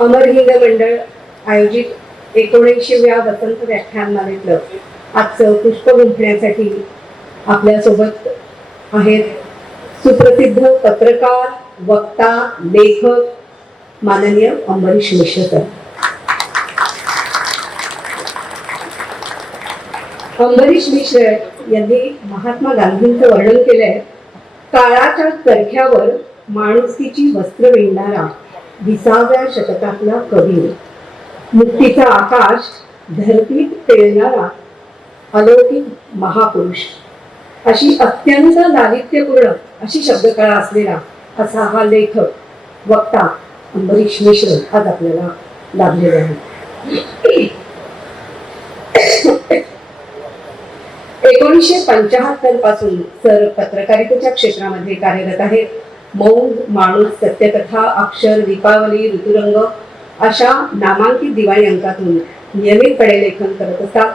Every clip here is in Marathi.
अमरहिंद मंडळ आयोजित 19व्या वसंत व्याख्यानमालेतलं आजचं पुष्प गुंफण्यासाठी आपल्यासोबत आहेत सुप्रसिद्ध पत्रकार, वक्ता, लेखक माननीय अंबरीश मिश्र सर. अंबरीश मिश्र यांनी महात्मा गांधींचं वर्णन केलंय. काळाच्या चरख्यावर माणुसकीची वस्त्र विणणारा 20व्या शतकातला कवी, मुक्तीचा आकाश धरतीत पेलणारा अलौकिक महापुरुष, अशी अत्यंत लालित्यपूर्ण अशी शब्दकळा असलेला असा हा लेखक, वक्ता अंबरीश मिश्र आज आपल्याला लाभलेले आहे. 1975 पासून सर पत्रकारितेच्या क्षेत्रामध्ये कार्यरत आहेत. मौन, माणूस, सत्यकथा, अक्षर, दीपावली, ऋतुरंग अशा नामांकित दिवाळी अंकातून नियमितपणे लेखन करत असतात.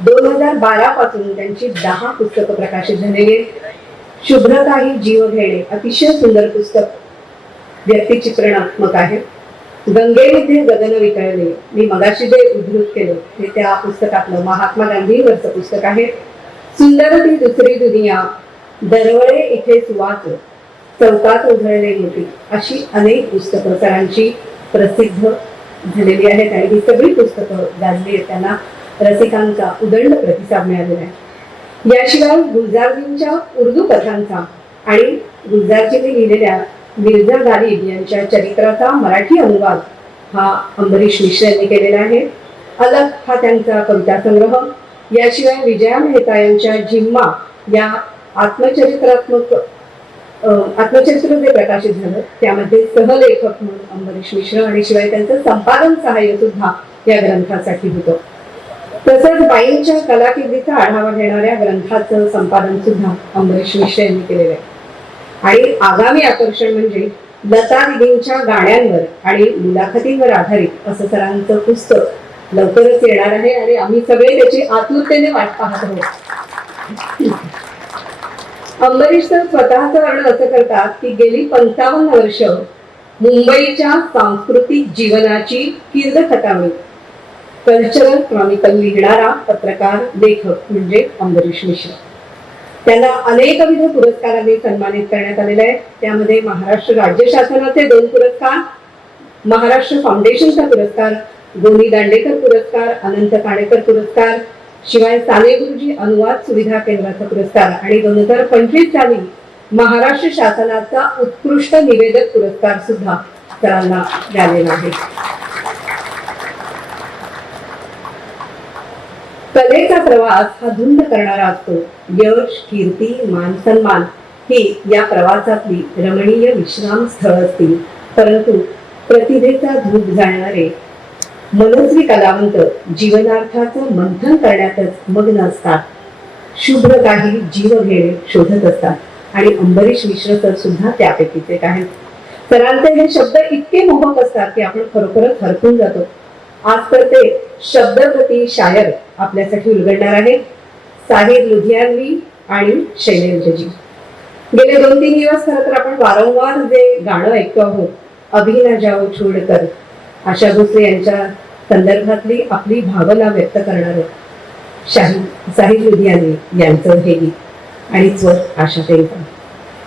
2012 पासून त्यांची 10 पुस्तकं प्रकाशित झालेली आहेत. शुभ्रता ही जीव घेणे अतिशय सुंदर पुस्तक व्यक्तिचित्रणात्मक आहे. गंगेमध्ये गगन वितळले, मी मगाशी जे उद्धृत केलं ते त्या पुस्तकातलं महात्मा गांधींवरचं पुस्तक आहे. सुंदर ती दुसरी दुनिया, दरवळे इथे सुवास, चौकात उधळले मोती, अशी अनेक पुस्तकं सरांची प्रसिद्ध झालेली आहेत आणि ही सगळी पुस्तकं गाजली आहेत. त्यांना रसिकांचा उदंड प्रतिसाद मिळालेला आहे. याशिवाय गुलजारजींच्या उर्दू कथांचा आणि गुलजारजींनी लिहिलेल्या मिर्झा गालिब यांच्या चरित्राचा मराठी अनुवाद हा अंबरीश मिश्र यांनी केलेला आहे. अलग हा त्यांचा कविता संग्रह. याशिवाय विजया मेहता यांच्या जिम्मा या आत्मचरित्र जे प्रकाशित झालं त्यामध्ये सहलेखक म्हणून अंबरीश मिश्र आणि शिवाय त्यांचं संपादन सहाय्य सुद्धा या ग्रंथासाठी होतं. तसंच बाईंच्या कलाकिर्दीचा आढावा घेणाऱ्या ग्रंथाचं संपादन सुद्धा अंबरीश मिश्र यांनी केलेलं आहे. आणि आगामी आकर्षण म्हणजे लता दिदींच्या गाण्यांवर आणि मुलाखतींवर आधारित असं सरांचं पुस्तक लवकरच येणार आहे आणि आम्ही सगळे त्याची आतुरतेने वाट पाहत आहोत. अंबरीश सर स्वतःचं वर्णन असं करतात की गेली 55 वर्ष मुंबईच्या सांस्कृतिक जीवनाची कीर्दकथा मी कल्चरल क्रॉनिकल लिहिणारा पत्रकार, लेखक म्हणजे अंबरीश मिश्र. त्यांना अनेकविध पुरस्कारांनी सन्मानित करण्यात आलेले आहे. त्यामध्ये महाराष्ट्र राज्य शासनाचे 2 पुरस्कार, महाराष्ट्र फाउंडेशनचा पुरस्कार, गोनी दांडेकर पुरस्कार, अनंत काणेकर पुरस्कार, शिवाय साने गुरुजी अनुवाद सुविधा केंद्राचा पुरस्कार आणि 2025 साली महाराष्ट्र शासनाचा उत्कृष्ट निवेदक पुरस्कार सुद्धा सरांना मिळालेला आहे. कलेचा प्रवास हा धुंद करणारा असतो. यश, कीर्ती, मान सन्मान ही या प्रवासातली रमणीय विश्राम स्थळ असतील, परंतु प्रतिभेचा धूप जाणणारे मनस्वी कलावंत जीवनार्थाचं मंथन करण्यातच मग्न असतात. शुभ्र काही जीव घेणे शोधत असतात आणि अंबरीश मिश्र सर सुद्धा त्यापैकीच एक आहेत. सरांचे हे शब्द इतके मोहक असतात की आपण खरोखरच हरपून जातो. आज तर ते शब्दप्रती शायर आपल्यासाठी उलगडणार आहेत साहिर लुधियानवी आणि शैलेंद्रजी. गेले 2-3 दिवस खरं तर आपण वारंवार जे गाणं ऐकतो आहोत, अभी ना जाओ छोडकर, आशा भोसले यांच्या संदर्भातली आपली भावना व्यक्त करणारं साहिर लुधियानवी यांचं हे गीत आणि स्वर आशाताईंचा.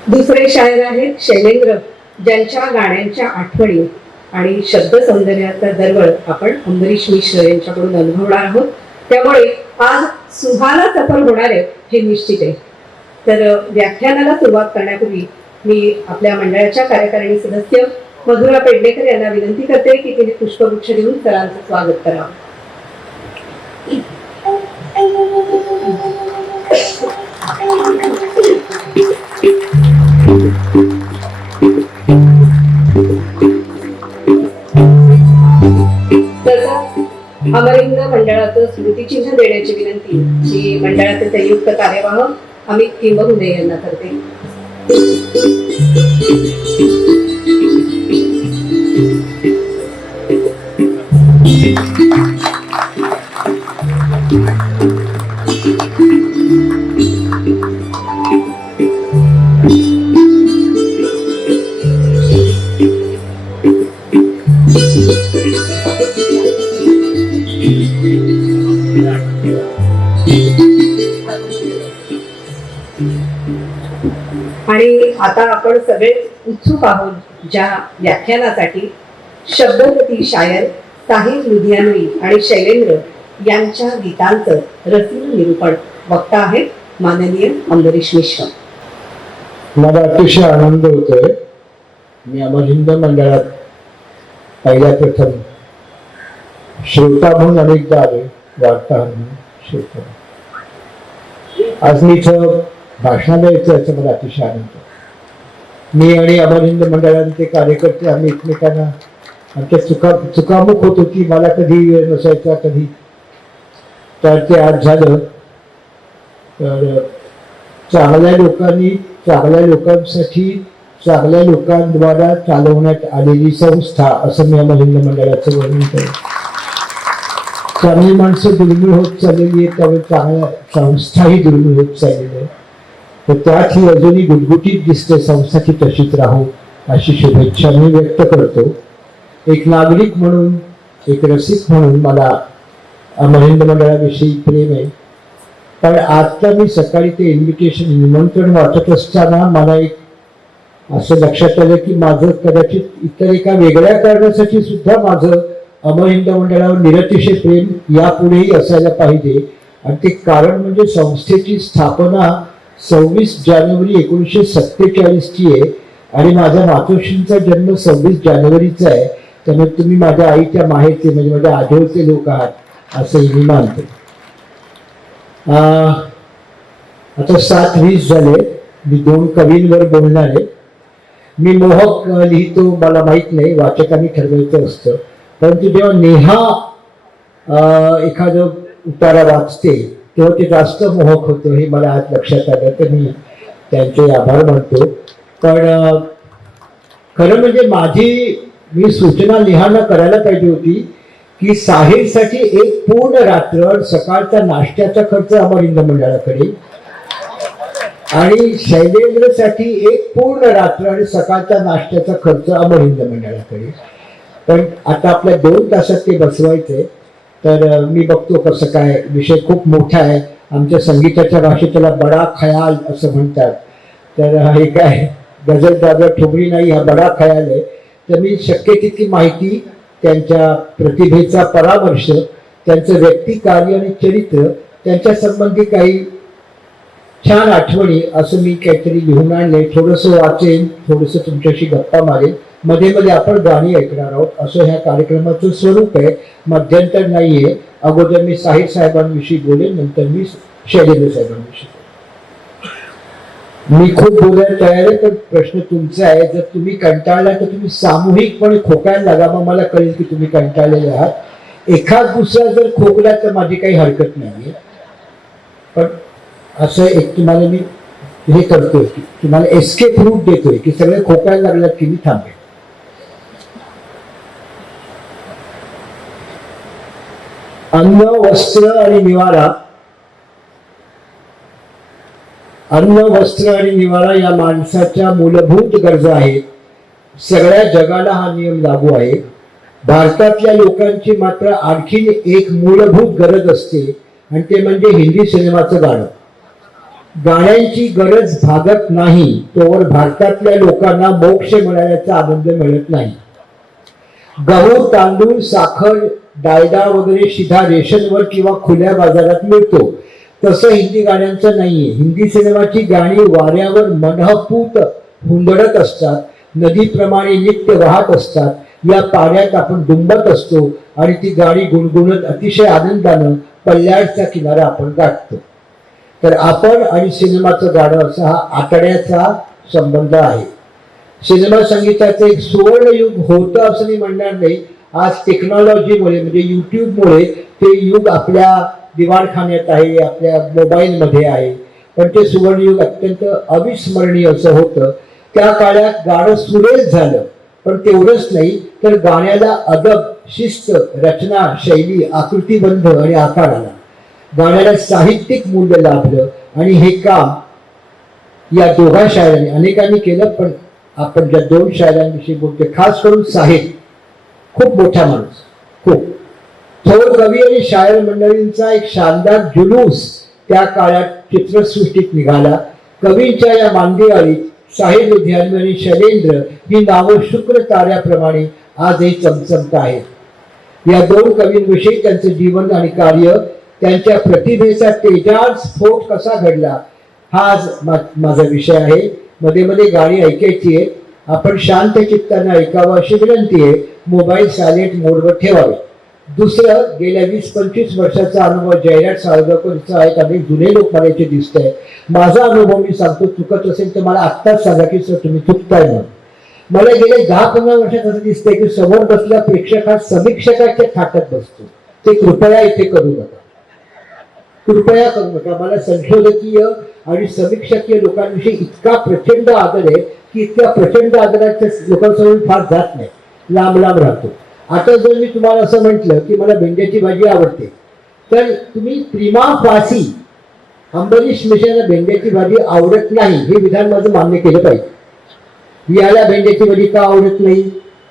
दुसरे शायर आहेत शैलेंद्र, ज्यांच्या गाण्यांच्या आठवणी आणि शब्द सौंदर्याचा दरवळ आपण अंबरीश मिश्र यांच्याकडून अनुभवणार आहोत. त्यामुळे आज सुहाना सफर होणार आहे हे निश्चित आहे. तर व्याख्यानाला सुरुवात करण्यापूर्वी मी आपल्या मंडळाच्या कार्यकारिणी सदस्य मधुरा पेडणेकर यांना विनंती करते की तिने पुष्पगुच्छ देऊन सरांचं स्वागत करावं. अमरहिंद मंडळाचं स्मृतिचिन्ह देण्याची विनंती ही मंडळाचे संयुक्त कार्यवाह अमित किंबहुदे यांना करते. आता आपण सगळे उत्सुक आहोत ज्या व्याख्यानासाठी शब्दगती शायर साहिल लुधियानवी आणि शैलेंद्र यांच्या गीतांचं रसीद निरूपण. वक्ता आहेत माननीय अंबरीश मिश्र. मला अतिशय आनंद होतोय. मी अमर हिंद मंडळात पहिल्या प्रथम श्रोता म्हणून अनेकदा आले, वार्ताहर म्हणून श्रोता. आज मी इथं भाषणाला यायचं याचा मला अतिशय आनंद. मी आणि अमर हिंद मंडळाचे कार्यकर्ते आम्ही एकमेकांना आमच्या चुकामुक होत होती. मला कधी वेळ नसायचा कधी, तर ते आज झालं. तर चांगल्या लोकांनी चांगल्या लोकांसाठी चांगल्या लोकांद्वारा चालवण्यात आलेली संस्था असं मी अमर हिंद मंडळाचं वर्णन करेन. चांगली माणसं दुर्मिळ होत चाललेली आहेत, त्यामुळे चांगल्या संस्थाही दुर्मिळ होत चाललेली आहे. तर त्यात ही अजूनही गुटगुटीत दिसते. संस्था ती तशीच राहू अशी शुभेच्छा मी व्यक्त करतो. एक नागरिक म्हणून, एक रसिक म्हणून मला अमर हिंद मंडळाविषयी प्रेम आहे. पण आता मी सकाळी ते इन्व्हिटेशन निमंत्रण वाचत असताना मला एक असं लक्षात आलं की माझं कदाचित इतर एका वेगळ्या कारणासाठी सुद्धा माझं अमर हिंद मंडळावर निरतिशय प्रेम यापुढेही असायला पाहिजे. आणि ते कारण म्हणजे संस्थेची स्थापना 26 जानेवारी 1947 ची आहे आणि माझ्या मातोश्रींचा जन्म 26 जानेवारीचा आहे. त्यामुळे तुम्ही माझ्या आईच्या माहेरचे म्हणजे माझ्या आजोळचे लोक आहात असंही मी मानतो. आता 7:20 झाले. मी 2 कवींवर बोलणार आहे. मी मोहक लिहितो, मला माहित नाही, वाचकांनी ठरवायचं असतं. परंतु जेव्हा नेहा एखादं उतारा वाचते तेव्हा ते जास्त मोहक होतं हे मला आज लक्षात आलं. तर मी त्यांचे आभार मानतो. पण खरं म्हणजे मी सूचना नेहाना करायला पाहिजे होती की साहिलसाठी एक पूर्ण रात्र सकाळचा नाश्त्याचा खर्च अमर हिंद मंडळाकडे आणि शैलेंद्रसाठी एक पूर्ण रात्र आणि सकाळचा नाश्त्याचा खर्च अमर हिंद मंडळाकडे. पण आता आपल्या 2 तासात ते बसवायचे. तर मी बघतो कसं काय. विषय खूप मोठा आहे. आमच्या संगीताच्या भाषेत त्याला बडा खयाल असं म्हणतात. तर हे काय गजल दादा ठोबरी नाही, हा बडा खयाल आहे. तर मी शक्य तितकी माहिती, त्यांच्या प्रतिभेचा परामर्श, त्यांचं व्यक्ती कार्य आणि चरित्र, त्यांच्या संबंधी काही छान आठवणी असं मी काहीतरी लिहून आणले. थोडंसं वाचेन, थोडंसं तुमच्याशी गप्पा मारेन, मध्ये मध्ये आपण गाणी ऐकणार आहोत. असं ह्या कार्यक्रमाचं स्वरूप आहे. मध्यंतर नाहीये. अगोदर मी साहिल साहेबांविषयी बोलेन, नंतर मी शैलेंद्र साहेबांविषयी. मी खूप बोलायला तयार आहे, पण प्रश्न तुमचा आहे. जर तुम्ही कंटाळला तर तुम्ही सामूहिकपणे खोकायला लागा, मग मला कळेल की तुम्ही कंटाळलेले आहात. एखाद दुसरा जर खोकला तर माझी काही हरकत नाहीये. पण असं एक तुम्हाला मी हे करतोय की तुम्हाला एस्केप रूट देतोय की सगळे खोकायला लागलात की मी थांबेल. अन्न, वस्त्र आणि निवारा. अन्न, वस्त्र आणि निवारा या माणसाच्या मूलभूत गरजा आहेत. सगळ्या जगाला हा नियम लागू आहे. भारतातल्या लोकांची मात्र आणखीन एक मूलभूत गरज असते आणि ते म्हणजे हिंदी सिनेमाचं गाणं. गाण्यांची गरज भागत नाही तोवर भारतातल्या लोकांना मोक्ष मिळाल्याचा आनंद मिळत नाही. गहू, तांदूळ, साखर, डायडा वगैरे सीधा रेशनवर किंवा खुल्या बाजारात मिळतो. तसं हिंदी गाण्यांचं नाहीये. हिंदी सिनेमाची गाणी वाऱ्यावर मनहपूत हुंदडत असतात, नदीप्रमाणे नित्य वाहत असतात. या पाण्यात आपण डुंबत असतो आणि ती गाणी गुणगुणत अतिशय आनंदानं पल्ल्याडचा किनारा आपण गाठतो. तर आपण आणि सिनेमाचं गाणं असा हा आतड्याचा संबंध आहे. सिनेमा संगीताचं एक सुवर्णयुग होतं असं मी म्हणणार नाही. आज टेक्नॉलॉजीमुळे म्हणजे युट्यूबमुळे ते युग आपल्या दिवाणखान्यात आहे, आपल्या मोबाईलमध्ये आहे. पण ते सुवर्णयुग अत्यंत अविस्मरणीय असं होतं. त्या काळात गाणं सुरेख झालं, पण तेवढंच नाही तर गाण्याला अदब, शिस्त, रचना, शैली, आकृतीबंध आणि आकार आला. गाण्याला साहित्यिक मूल्य लाभलं आणि हे काम या दोघा शायरांनी अनेकांनी केलं. पण आपण ज्या 2 शायरांविषयी बोलतोय, खास करून साहित्य खूप मोठा माणूस, खूप थोर कवी आणि शायर मंडळींचा एक शानदार जुलूस त्या काळात चित्रसृष्टीत निघाला. कवींच्या या मांदियाळीत साहिल लुधियानवी आणि शैलेंद्र ही नावं शुक्र ताऱ्याप्रमाणे आजही चमचमत आहेत। या दोन कवींविषयी त्यांचे जीवन आणि कार्य, त्यांच्या प्रतिभेचा तेजाळ स्फोट कसा घडला, हा आज माझा विषय आहे। मध्ये मध्ये गाणी ऐकायची आहे, आपण शांत चित्ताने ऐकावं अशी विनंती आहे। मोबाईल सायलेंट मोडवर ठेवावे। दुसरं, गेल्या 20-25 वर्षाचा अनुभव जयराज साळगावकरचा आहे। अनेक जुने लोक म्हणायचे दिसत आहे। माझा अनुभव मी सांगतो, चुकत असेल तर मला आत्ताच सांगा की सर तुम्ही चुकताय म्हणून। मला गेले 10-15 वर्षात असं दिसतंय की समोर बसला प्रेक्षक हा समीक्षकाच्या थाटात बसतो। ते कृपया इथे करू नका, कृपया करू नका। मला संशोधकीय आणि समीक्षकीय लोकांविषयी इतका प्रचंड आदर आहे की इतक्या प्रचंड आदराच्या लोकांसमोर फार जात नाही, लांब लांब राहतो। आता जर मी तुम्हाला असं म्हटलं की मला भेंड्याची भाजी आवडते, तर तुम्ही प्रिमा फासी अंबरीश मिश्राला भेंड्याची भाजी आवडत नाही हे विधान माझं मान्य केलं पाहिजे। याला भेंड्याची भाजी का आवडत नाही,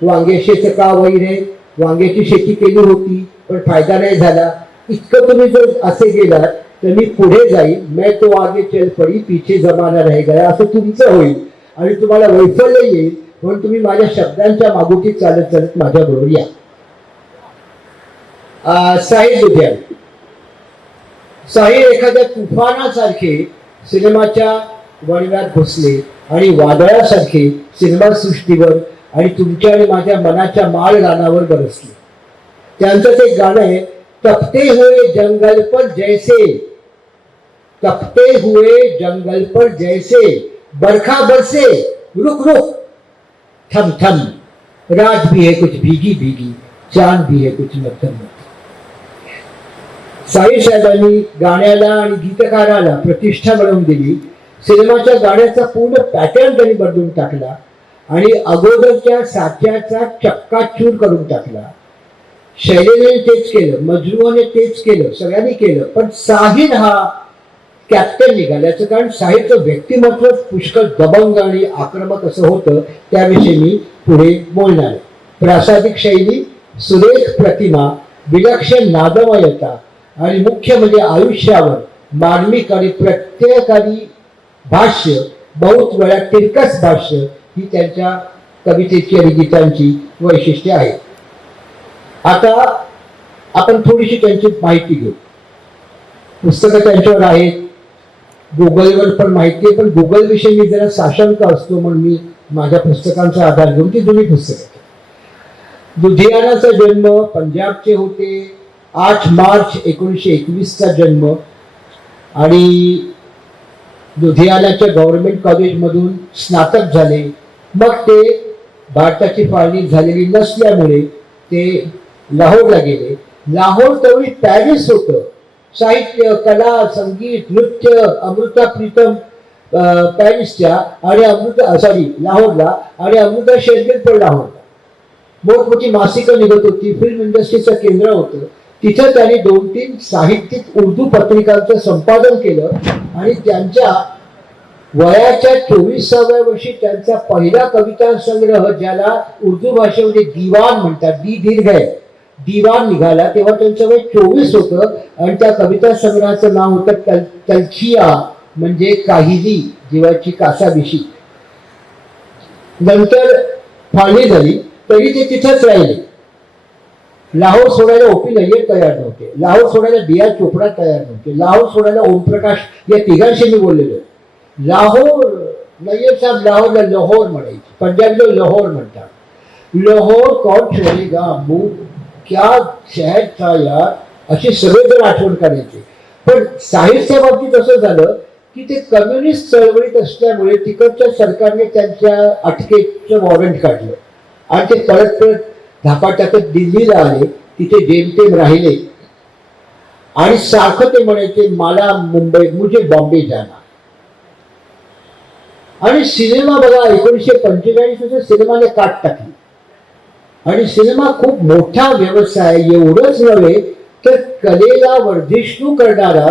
वांग्याशीचं का वैर आहे, वांग्याची शेती केली होती पण फायदा नाही झाला, इतकं तुम्ही जर असे गेलात तर मी पुढे जाईल, मैं तो आगे चल पडी पीछे जमाना रह गया असं तुमचं होईल आणि तुम्हाला वैफल्य येईल। म्हणून तुम्ही माझ्या शब्दांच्या मागोटी चालत चालत माझ्या बरोबर या। साहिल लुधियानवी, साहिल एखाद्या तुफानासारखे सिनेमाच्या वणव्यात घुसले आणि वादळासारखे सिनेमा सृष्टीवर आणि तुमच्या आणि माझ्या मनाच्या माळ गाण्यावर बरसले। त्यांचं ते गाणं आहे, तपते हुए जंगल पर जैसे, तपते हुए जंगल पर जैसे बरखा बरसे रुक रुक थम थम, रात भी है कुछ भीगी भीगी, चांद भी है कुछ मध्यम मध्यम। साहिल साहेबांनी गाण्याला आणि गीतकाराला प्रतिष्ठा मिळवून दिली। सिनेमाच्या गाण्याचा पूर्ण पॅटर्न त्यांनी बदलून टाकला आणि अगोदरच्या साच्याचा चक्काचूर करून टाकला। शैलेने तेच केलं, मजरूने तेच केलं, सगळ्यांनी केलं, पण साहिल हा कॅप्टन निघाला। याचं कारण साहिलचं व्यक्तिमत्व पुष्कळ दबंग आणि आक्रमक असं होतं, त्याविषयी मी पुढे बोलणार आहे। प्रासादिक शैली, सुरेख प्रतिमा, विलक्षण नादमयता आणि मुख्य म्हणजे आयुष्यावर मार्मिक आणि प्रत्येकाने भाष्य, बहुत वेळा तिरकस भाष्य ही त्यांच्या कवितेची आणि गीतांची वैशिष्ट्ये आहेत। आता आपण थोडीशी त्यांची माहिती घेऊ। पुस्तकं त्यांच्यावर आहेत, गुगलवर पण माहिती आहे, पण गुगल विषयी मी जरा साशंक असतो म्हणून मी माझ्या पुस्तकांचा आधार घेऊन ती जुनी पुस्तकं। लुधियानाचा जन्म पंजाबचे होते, 8 मार्च 1921चा जन्म, आणि लुधियानाच्या गव्हर्नमेंट कॉलेजमधून स्नातक झाले। मग ते भारताची फाळणी झालेली नसल्यामुळे ते लाहोरला गेले। लाहोर तेवढी पॅरिस होतं, साहित्य, कला, संगीत, नृत्य, अमृता प्रीतम पॅरिसच्या आणि लाहोरला, आणि अमृता शेरगिल पण लाहोरला। मोठमोठी मासिकं निघत होती, फिल्म इंडस्ट्रीचं केंद्र होतं। तिथं त्यांनी 2-3 साहित्यिक उर्दू पत्रिकांचं संपादन केलं आणि त्यांच्या वयाच्या 24व्या वर्षी त्यांचा पहिला कविता संग्रह, ज्याला उर्दू भाषेमध्ये दिवान म्हणतात, दीर्घ आहे, दिवान निघाला। तेव्हा त्यांचं वय 24 होतं आणि त्या कविता संग्रहाचं नाव होतं तलखिया, म्हणजे काहिली, जीवाची कासाविशी। नंतर फाळणी झाली तरी ते तिथंच राहिले। लाहोर सोडायला ओपी नय्यर तयार नव्हते, लाहोर सोडायला बी.आर. चोपडा तयार नव्हते, लाहोर सोडायला ओमप्रकाश, या तिघांशी मी बोललेलो। लाहोर, नय्यर साहेब लाहोरला लाहोर म्हणायचे, पंजाबीला लाहोर म्हणतात। लाहोर कौन छोड़ेगा अम्मू, क्या शहर था यार, अशी सगळेजण आठवण करायचे। पण साहिलच्या बाबतीत असं झालं की ते कम्युनिस्ट चळवळीत असल्यामुळे तिकडच्या सरकारने त्यांच्या अटकेचं वॉरंट काढलं आणि ते परत परत धापाटाकत दिल्लीला आले, तिथे जेमतेम राहिले आणि सारखं ते म्हणायचे, मला मुंबई, मुझे बॉम्बे जाना। आणि सिनेमा बघा, 1945 सिनेमाने काट टाकली आणि सिनेमा खूप मोठा व्यवसाय, एवढंच नव्हे तर कलेला वर्धिष्णू करणारा,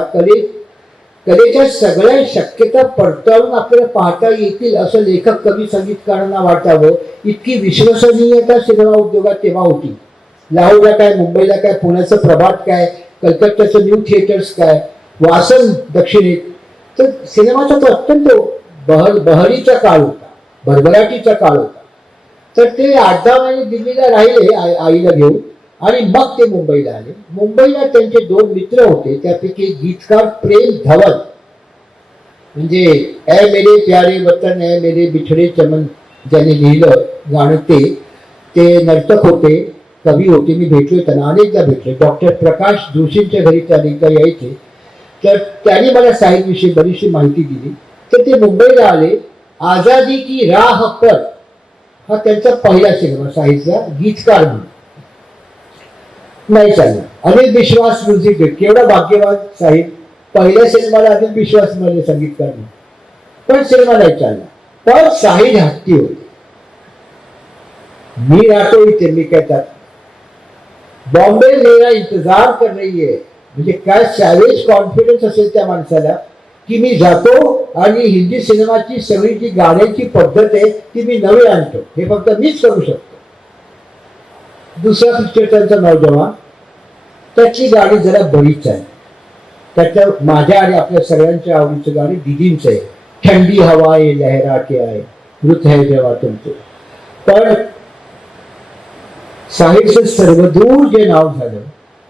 कलेच्या सगळ्या शक्यता पडताळून आपल्याला पाहता येतील असं लेखक, कवी, संगीतकारांना वाटावं, इतकी विश्वसनीयता सिनेमा उद्योगात तेव्हा होती। लाहोरला काय, मुंबईला काय, पुण्याचं प्रभात काय, कलकत्त्याचं न्यू थिएटर्स काय, वासन दक्षिणेत, तर सिनेमाचा तो अत्यंत बहरीचा काळ होता। भरभराटीचा काळ होता. तर ते 8-10 महिने दिल्लीला राहिले आईला घेऊन आणि मग ते मुंबईला आले. मुंबईला त्यांचे 2 मित्र होते, त्यापैकी एक गीतकार प्रेम धवन, म्हणजे ए मेरे प्यारे वतन ए मेरे बिछडे चमन ज्यांनी लिहिलं गाणं ते नर्तक होते, कवी होते. मी भेटलोय त्यांना, अनेकदा भेटले. डॉक्टर प्रकाश जोशींच्या घरी त्या अनेकदा यायचे. तर त्यांनी मला साहित्यविषयी बरीचशी माहिती दिली. तर ते मुंबईला आले. आझादी की राह पर हा त्यांचा पहिला सिनेमा, साहित्यचा गीतकार म्हणून. नाही चालला. अनिल विश्वास म्युझिक डायरेक्टर, केवढा भाग्यवान साहित्य. पहिल्या सिनेमाला अनिल विश्वास म्हणजे संगीतकार म्हणून, पण सिनेमा नाही चालला. पण साहिल हत्ती होते. मी राहतो इथे, मी काय त्यात बॉम्बे मेरा इंतजार कर रही है, म्हणजे काय सॅवेज कॉन्फिडन्स असेल त्या माणसाला की मी जातो आणि हिंदी सिनेमाची सगळी जी गाण्याची पद्धत आहे ती मी नवी आणतो, हे फक्त मीच करू शकतो. दुसरा पिक्चर त्यांचा नौजवान, त्याची गाणी जरा बरीच आहे. त्याच्या माझ्या आणि आपल्या सगळ्यांच्या आवडीचं गाणी दिदींचं आहे. ठंडी हवाएं लहरा के आए, रुत है जेव्हा तुमचे. पण साहिलचं सर्वदूर जे नाव झालं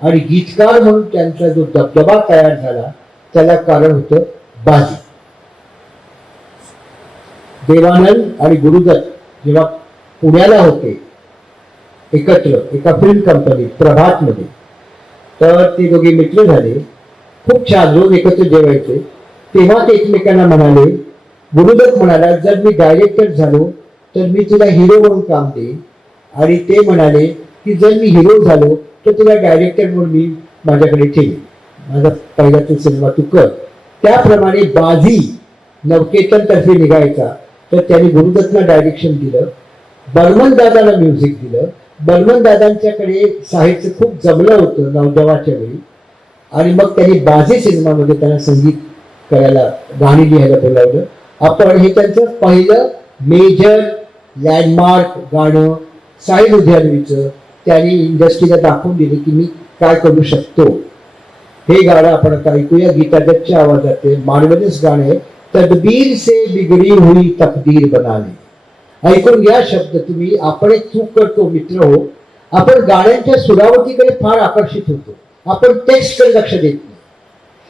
आणि गीतकार म्हणून त्यांचा जो दबदबा तयार झाला त्याला कारण होतं बाजी. देवानंद आणि गुरुदत्त जेव्हा पुण्याला होते एकत्र एका फिल्म कंपनीत प्रभातमध्ये, तर ते दोघे मित्र झाले. खूप छान, रोज एकत्र जेवायचे. तेव्हा ते एकमेकांना म्हणाले, गुरुदत्त म्हणाला जर मी डायरेक्टर झालो तर मी तुला हिरो म्हणून काम देईन, आणि ते म्हणाले की जर मी हिरो झालो तर तुला डायरेक्टर म्हणून मी माझ्याकडे ठेवीन, माझा पहिला तो सिनेमा तू कर. त्याप्रमाणे बाजी नवकेतन तर्फे निघायचा, तर त्यांनी गुरुदत्तला डायरेक्शन दिलं, बर्मन दादाला म्युझिक दिलं. बर्मन दादांच्याकडे साहित्य खूप जमलं होतं नवजवाच्या वेळी, आणि मग त्यांनी बाजी सिनेमामध्ये त्यांना संगीत करायला, गाणी लिहायला बोलावलं. आपण हे त्यांचं पहिलं मेजर लँडमार्क गाणं साहिल उद्यानवीचं त्यांनी इंडस्ट्रीला दाखवून दिले की मी काय करू शकतो. हे गाणं आपण आता ऐकूया. गीता दत्तच्या आवाजात मानवनीस गाणं आहे, तदबीर से बिगड़ी हुई तकदीर बनाने. ऐकून घ्या शब्द तुम्ही. आपण एक चूक करतो मित्र हो, आपण गाण्यांच्या सुरावटीकडे फार आकर्षित होतो, आपण टेक्स्टकडे लक्ष देत नाही.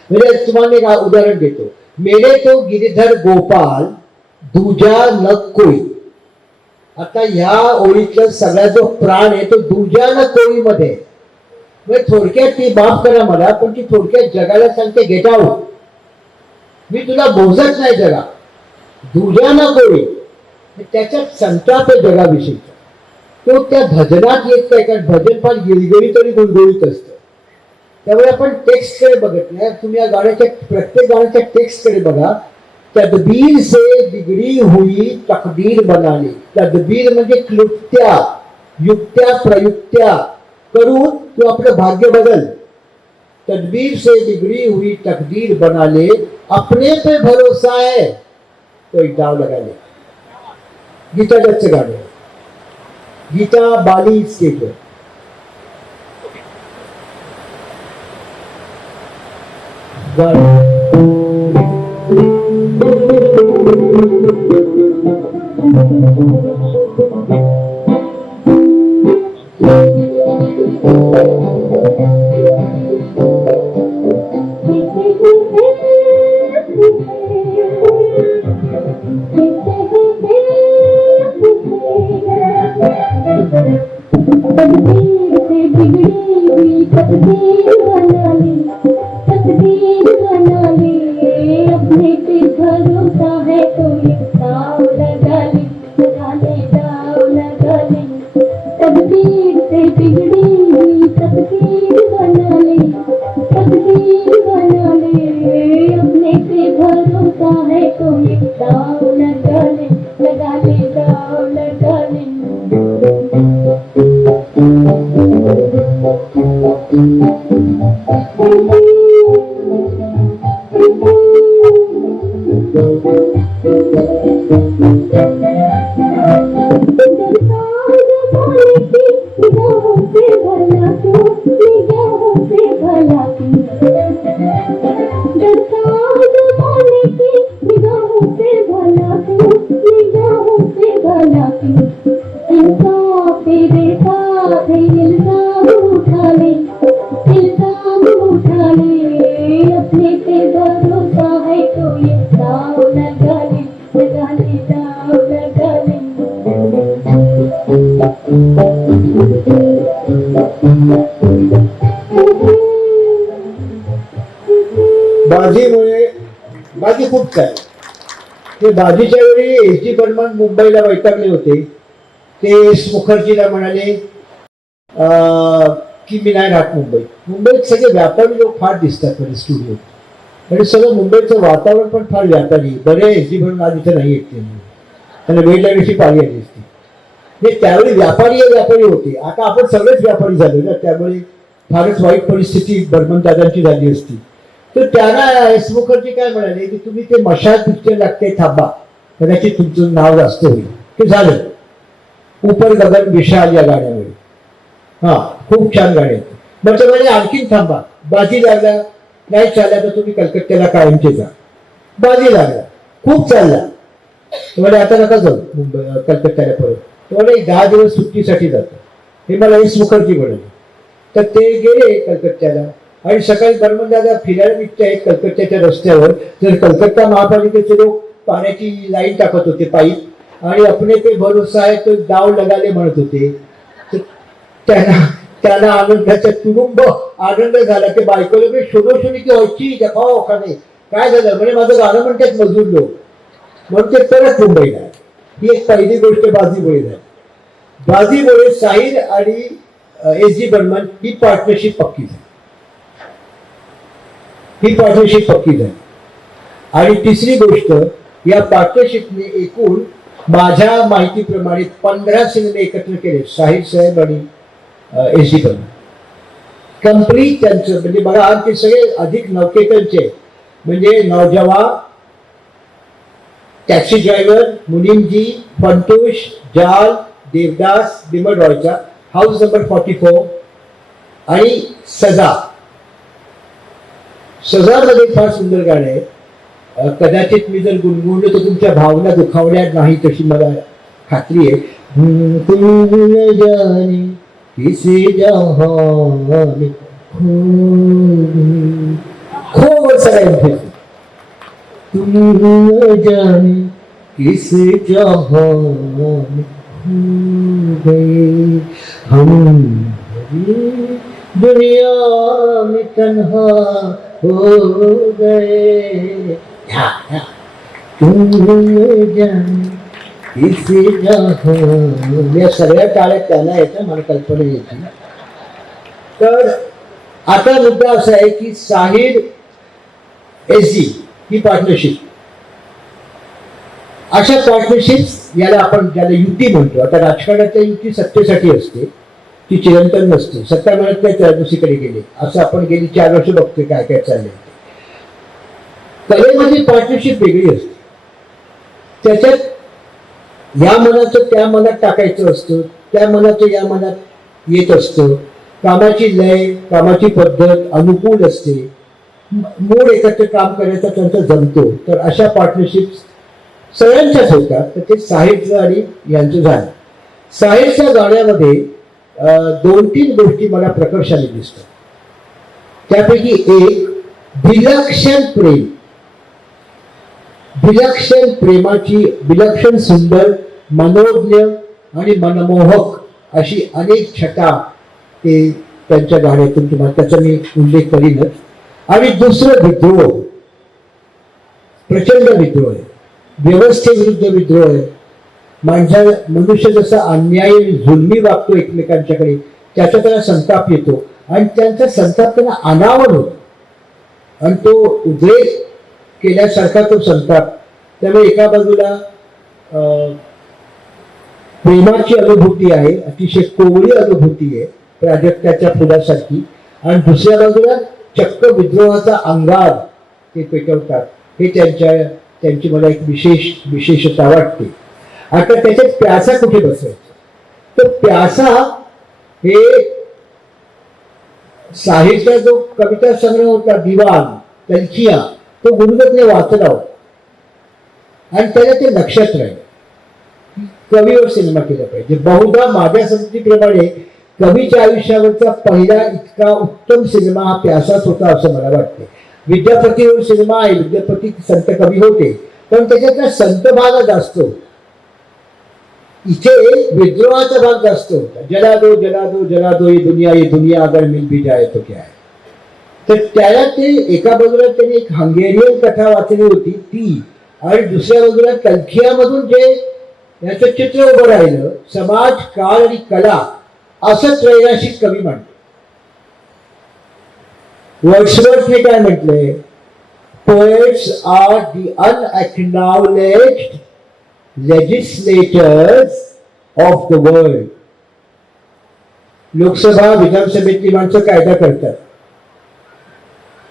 म्हणजे तुम्हाला एक उदाहरण देतो. मेरे तो गिरिधर गोपाल दूजा न कोई. आता ह्या ओळीतला सगळा जो प्राण आहे तो दूजा न कोई मध्ये. म्हणजे थोडक्यात ती माफ करा मला, पण ती थोडक्यात जगाला सांगते गेट आउट, मी तुला बोजत नाही जगा. दूजा न कोई, त्याच्यात संताप आहे जगाविषयीचा. तो त्या भजनात येत नाही, कारण भजन फार गिळगिळीत आणि गुळगुळीत असतं. त्यामुळे आपण टेक्स्टकडे बघत नाही. तुम्ही या गाण्याच्या प्रत्येक गाण्याच्या टेक्स्टकडे बघा. तदबीर से बिगड़ी हुई तकदीर बनाने. तदबीर म्हणजे क्लुप्त्या, युक्त्या प्रयुक्त्या करून तू आपलं भाग्य बदल. तदबीर से बिगड़ी हुई तकदीर बना ले, अपने पे भरोसा है तो एक दाव लगा ले. गीता दत्तचं गाणं, गीता बाली स्टेजवर. निगाहों से भला तू निगाहों से बाजीमुळे बाजी खूप काय ते बाजीच्या वेळी एस.डी. बर्मन मुंबईला वैतागले होते. ते एस मुखर्जीला म्हणाले की मी नाही राहत मुंबईत सगळे व्यापारी लोक फार दिसतात म्हणजे स्टुडिओत आणि सगळं मुंबईचं वातावरण पण फार व्यापारी. बरे एस.डी. बर्मन आज इथे नाही येत त्यांना वेळ लागण्याची पाळी आली असती. हे त्यावेळी व्यापारी होते. आता आपण सगळेच व्यापारी झालो ना, त्यामुळे फारच वाईट परिस्थिती बर्मन दादांची झाली असती. तर त्यांना एस मुखर्जी काय म्हणाले की तुम्ही ते मशाल पिक्चर लागते थांबा, कदाचित तुमचं नाव जास्त होईल. ते झालं. ऊपर गगन विशाल या गाण्यामुळे हा खूप छान गाणे होते. मग ते म्हणजे आणखीन थांबा, बाजी लागला नाही चालला तर तुम्ही कलकत्त्याला कायमचे जा. बाजी लागला खूप चालला म्हणजे आता नका जाऊ मुंबई कलकत्त्याला परत. तुम्हाला 10 दिवस सुट्टीसाठी जातो हे मला एस मुखर्जी म्हणाले. तर ते गेले कलकत्त्याला आणि सकाळी बर्मन दादा फिरायला निघते आहेत कलकत्त्याच्या रस्त्यावर. तर कलकत्ता महापालिकेचे लोक पाण्याची लाईन टाकत होते पाईप आणि अपने पे भरोसा आहे तो दाव लगाले म्हणत होते. त्यांना आनंदाचा तुडुंब आनंद झाला की बायकोला शोधोशोधी की व्हायची देखावा खाणे काय झालं म्हणजे माझं गाणं म्हणतात मजूर लोक म्हणून ते परत मुंबईला. ही एक पहिली गोष्ट बाजीमुळे झाली. बाजीमुळे साहिर आणि एस.डी. बर्मन ही पार्टनरशिप पक्की झाली. आणि तिसरी गोष्ट, या पार्टनरशिपने एकूण माझ्या माहितीप्रमाणे 15 सिनेमे एकत्र केले साहिर साहेब आणि एस.डी. बर्मन. कंप्लीट त्यांचं म्हणजे बघा ते सगळे अधिक नौकेतनचे म्हणजे नौजवान, टॅक्सी ड्रायव्हर, मुनीमजी, फंतोष, जाल, देवदास, बिमल रॉयचा, हाऊस नंबर 44 आणि सजामध्ये फार सुंदर गाणं आहे. कदाचित मी जर गुणगुणलो तर तुमच्या भावना दुखावल्या नाही तशी मला खात्री आहे. तुम जाने किसी जहां खो सगळ्या तुम जाने किस जहां गए हम दुनिया में तन्हा हो गए. तुम जाने किस जहां या सगळ्या काळात त्यांना येतं मला कल्पना येते. तर आता मुद्दा असा आहे की साहिर एस.डी. ही पार्टनरशिप, अशा पार्टनरशिप याला आपण ज्याला युती म्हणतो. आता राजकारणाच्या युती सत्तेसाठी असते, ती चिरंतन नसते. सत्ता म्हणत काय त्या दुसरीकडे गेले असं आपण गेली 4 वर्ष बघतोय काय काय चाललंय. कलेमध्ये पार्टनरशिप वेगळी असते. त्याच्यात या मनाचं त्या मनात टाकायचं असतं, त्या मनाचं या मनात येत असतं. कामाची लय, कामाची पद्धत अनुकूल असते. मूळ एकत्र काम करायचा त्यांचा जमतो. तर अशा पार्टनरशिप सगळ्यांच्याच होतात. तर ते साहिरचं आणि यांचं झालं. साहिरच्या गाण्यामध्ये 2-3 गोष्टी मला प्रकर्षाने दिसतात. त्यापैकी एक विलक्षण प्रेमाची विलक्षण सुंदर मनोज्ञ आणि मनमोहक अशी अनेक छटा ते त्यांच्या गाण्यातून तुम्हाला त्याचा मी उल्लेख करीनच. आणि दुसरं विद्रोह, प्रचंड विद्रोह आहे, व्यवस्थेविरुद्ध विद्रोह आहे. मनुष्य जसा अन्यायी जुलमी वागतो एकमेकांच्याकडे त्याचा त्याला संताप येतो आणि त्यांचा संताप त्यांना अनावर होतो आणि तो उद्रेक केल्यासारखा तो संताप. त्यामुळे एका बाजूला प्रेमाची अनुभूती आहे, अतिशय कोवळी अनुभूती आहे प्राजक्ताच्या फुलासारखी, आणि दुसऱ्या बाजूला चक्क विद्रोहाचा अंगार ते पेटवतात. हे त्यांची मला एक विशेषता वाटते. आता त्याच्यात प्यासा कुठे बसायचा, तर प्यासा हे साहिरचा जो कविता संग्रह होता दिवान तलखिया, तो गुरुदत्तने वाचला होता आणि त्याला ते लक्षात राहील. कवीवर सिनेमा केला पाहिजे. बहुधा माझ्या समजुतीप्रमाणे कवीच्या आयुष्यावरचा पहिला इतका उत्तम सिनेमा हा प्यासाच होता असं मला वाटते. विद्यापतीवर सिनेमा आहे, विद्यापती संत कवी होते, पण त्याच्यातला संत भाग जास्त होता. इथे विद्रोहाचा भाग जास्त होता. जला दो जला दो जला दो ये दुनिया अगर मिल भी जाए तो क्या है. तर त्याला ते एका बाजूला त्यांनी एक हंगेरियन कथा वाचली होती ती, आणि दुसऱ्या बाजूला कलखियामधून जे याचं चित्र उभं राहिलं, समाज काळ आणि कला असं त्रैराशिक कवी म्हणतो. वर्ड्सवर्थने काय म्हटलंय, poets are the unacknowledged legislators of the world. Lok Sabha विधानसभेतली माणसं कायदा करतात,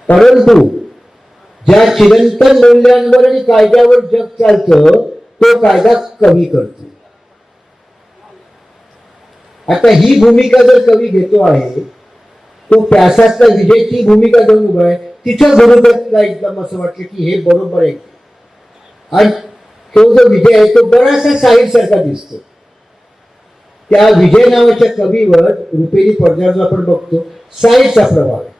परंतु ज्या चिरंतन मूल्यांवर आणि कायद्यावर जग चालतं तो कायदा कवी करतो. आता ही भूमिका जर कवी घेतो आहे, तो प्यासातला विजय ती भूमिका घेऊन उभा आहे, तिथं गुरुदत्तला एकदम असं वाटलं की हे बरोबर आहे. आणि तो जो विजय आहे तो बराचसा साहिर सारखा दिसतो. त्या विजय नावाच्या कवीवर रुपेरी पडद्यावर आपण बघतो साहिरचा प्रभाव आहे.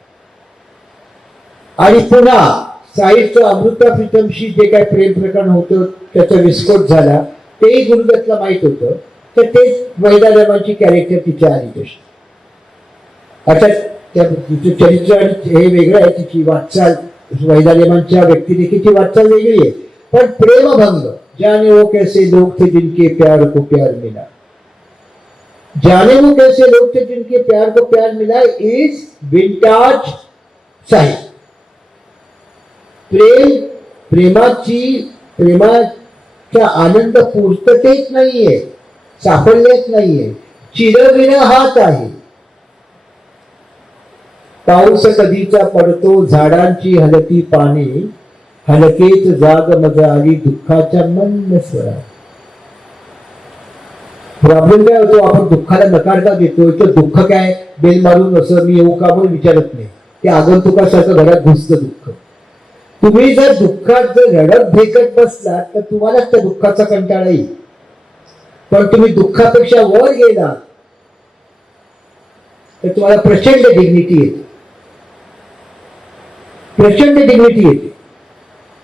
आणि पुन्हा साहिरचं अमृता प्रीतमशी जे काय प्रेम प्रकरण होतं त्याचा विस्फोट झाला, तेही गुरुदत्तला माहित होतं. तर तेच वैदालेमांची कॅरेक्टर तिच्या आली तशी. आता त्या तिचं चरित्र आणि हे वेगळं आहे, तिची वाटचाल वैदालेमांच्या व्यक्तिरेखेची वाटचाल वेगळी आहे. पण प्रेमभंग, जाने वो कैसे लोग थे जिनके प्यार को प्यार मिला, जाने वो कैसे लोग थे जिनके प्यार को प्यार मिला इज विंटाज साहित्य. प्रेमाचा आनंद पूर्ततेत नाहीये, साफल्यच नाहीये, चिरविरहात आहे. पाऊस कधीचा पडतो, झाडांची हलती पाने, हलकेच जाग मजा आली दुःखाच्या मंद स्वरात. प्रॉब्लेम काय होतो, आपण दुःखाला नकार का देतो, तर दुःख काय बेल मारून असं मी येऊ का म्हणून विचारत नाही. ते आगंतुकासारखं घरात घुसतं दुःख. तुम्ही जर दुःखात जर रडत भेकत बसलात तर तुम्हालाच त्या दुःखाचा कंटाळा येईल. पण तुम्ही दुःखापेक्षा वर गेलात तर तुम्हाला प्रचंड डिग्निटी येते, प्रचंड डिग्निटी येते.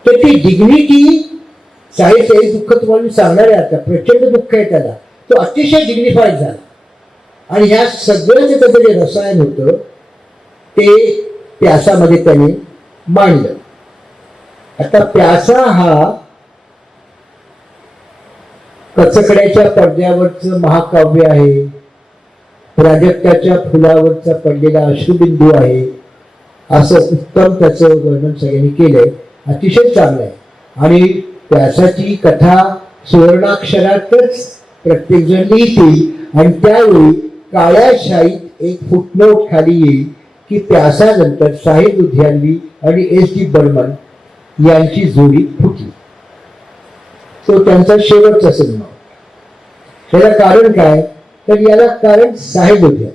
तर ती डिग्निटी साहित्य हे दुःख तुम्हाला मी सांगणार आहे. आता प्रचंड दुःख आहे त्याला, तो अतिशय डिग्निफाईड झाला. आणि ह्या सगळ्याचं त्याचं जे रसायन होतं ते प्यासामध्ये त्याने मांडलं. आता प्यासा हा कचकड्याच्या पडद्यावरचं महाकाव्य आहे, प्राजक्ताच्या फुलावरचा पडलेला अश्रुबिंदू आहे, असं उत्तम त्याचं वर्णन सगळ्यांनी केलंय. अतिशय चांगलं आहे. आणि प्यासाची कथा सुवर्णाक्षरातच प्रत्येक जण लिहितील. आणि त्यावेळी काळ्या शाईत एक फुटनोट खाली येईल की प्यासानंतर साहिर लुधियानवी आणि S.D. बर्मन यांची जोडी फुटली. तो त्यांचा शेवटचा सिनेमा. त्याला कारण काय, तर याला कारण साहिर लुधियान,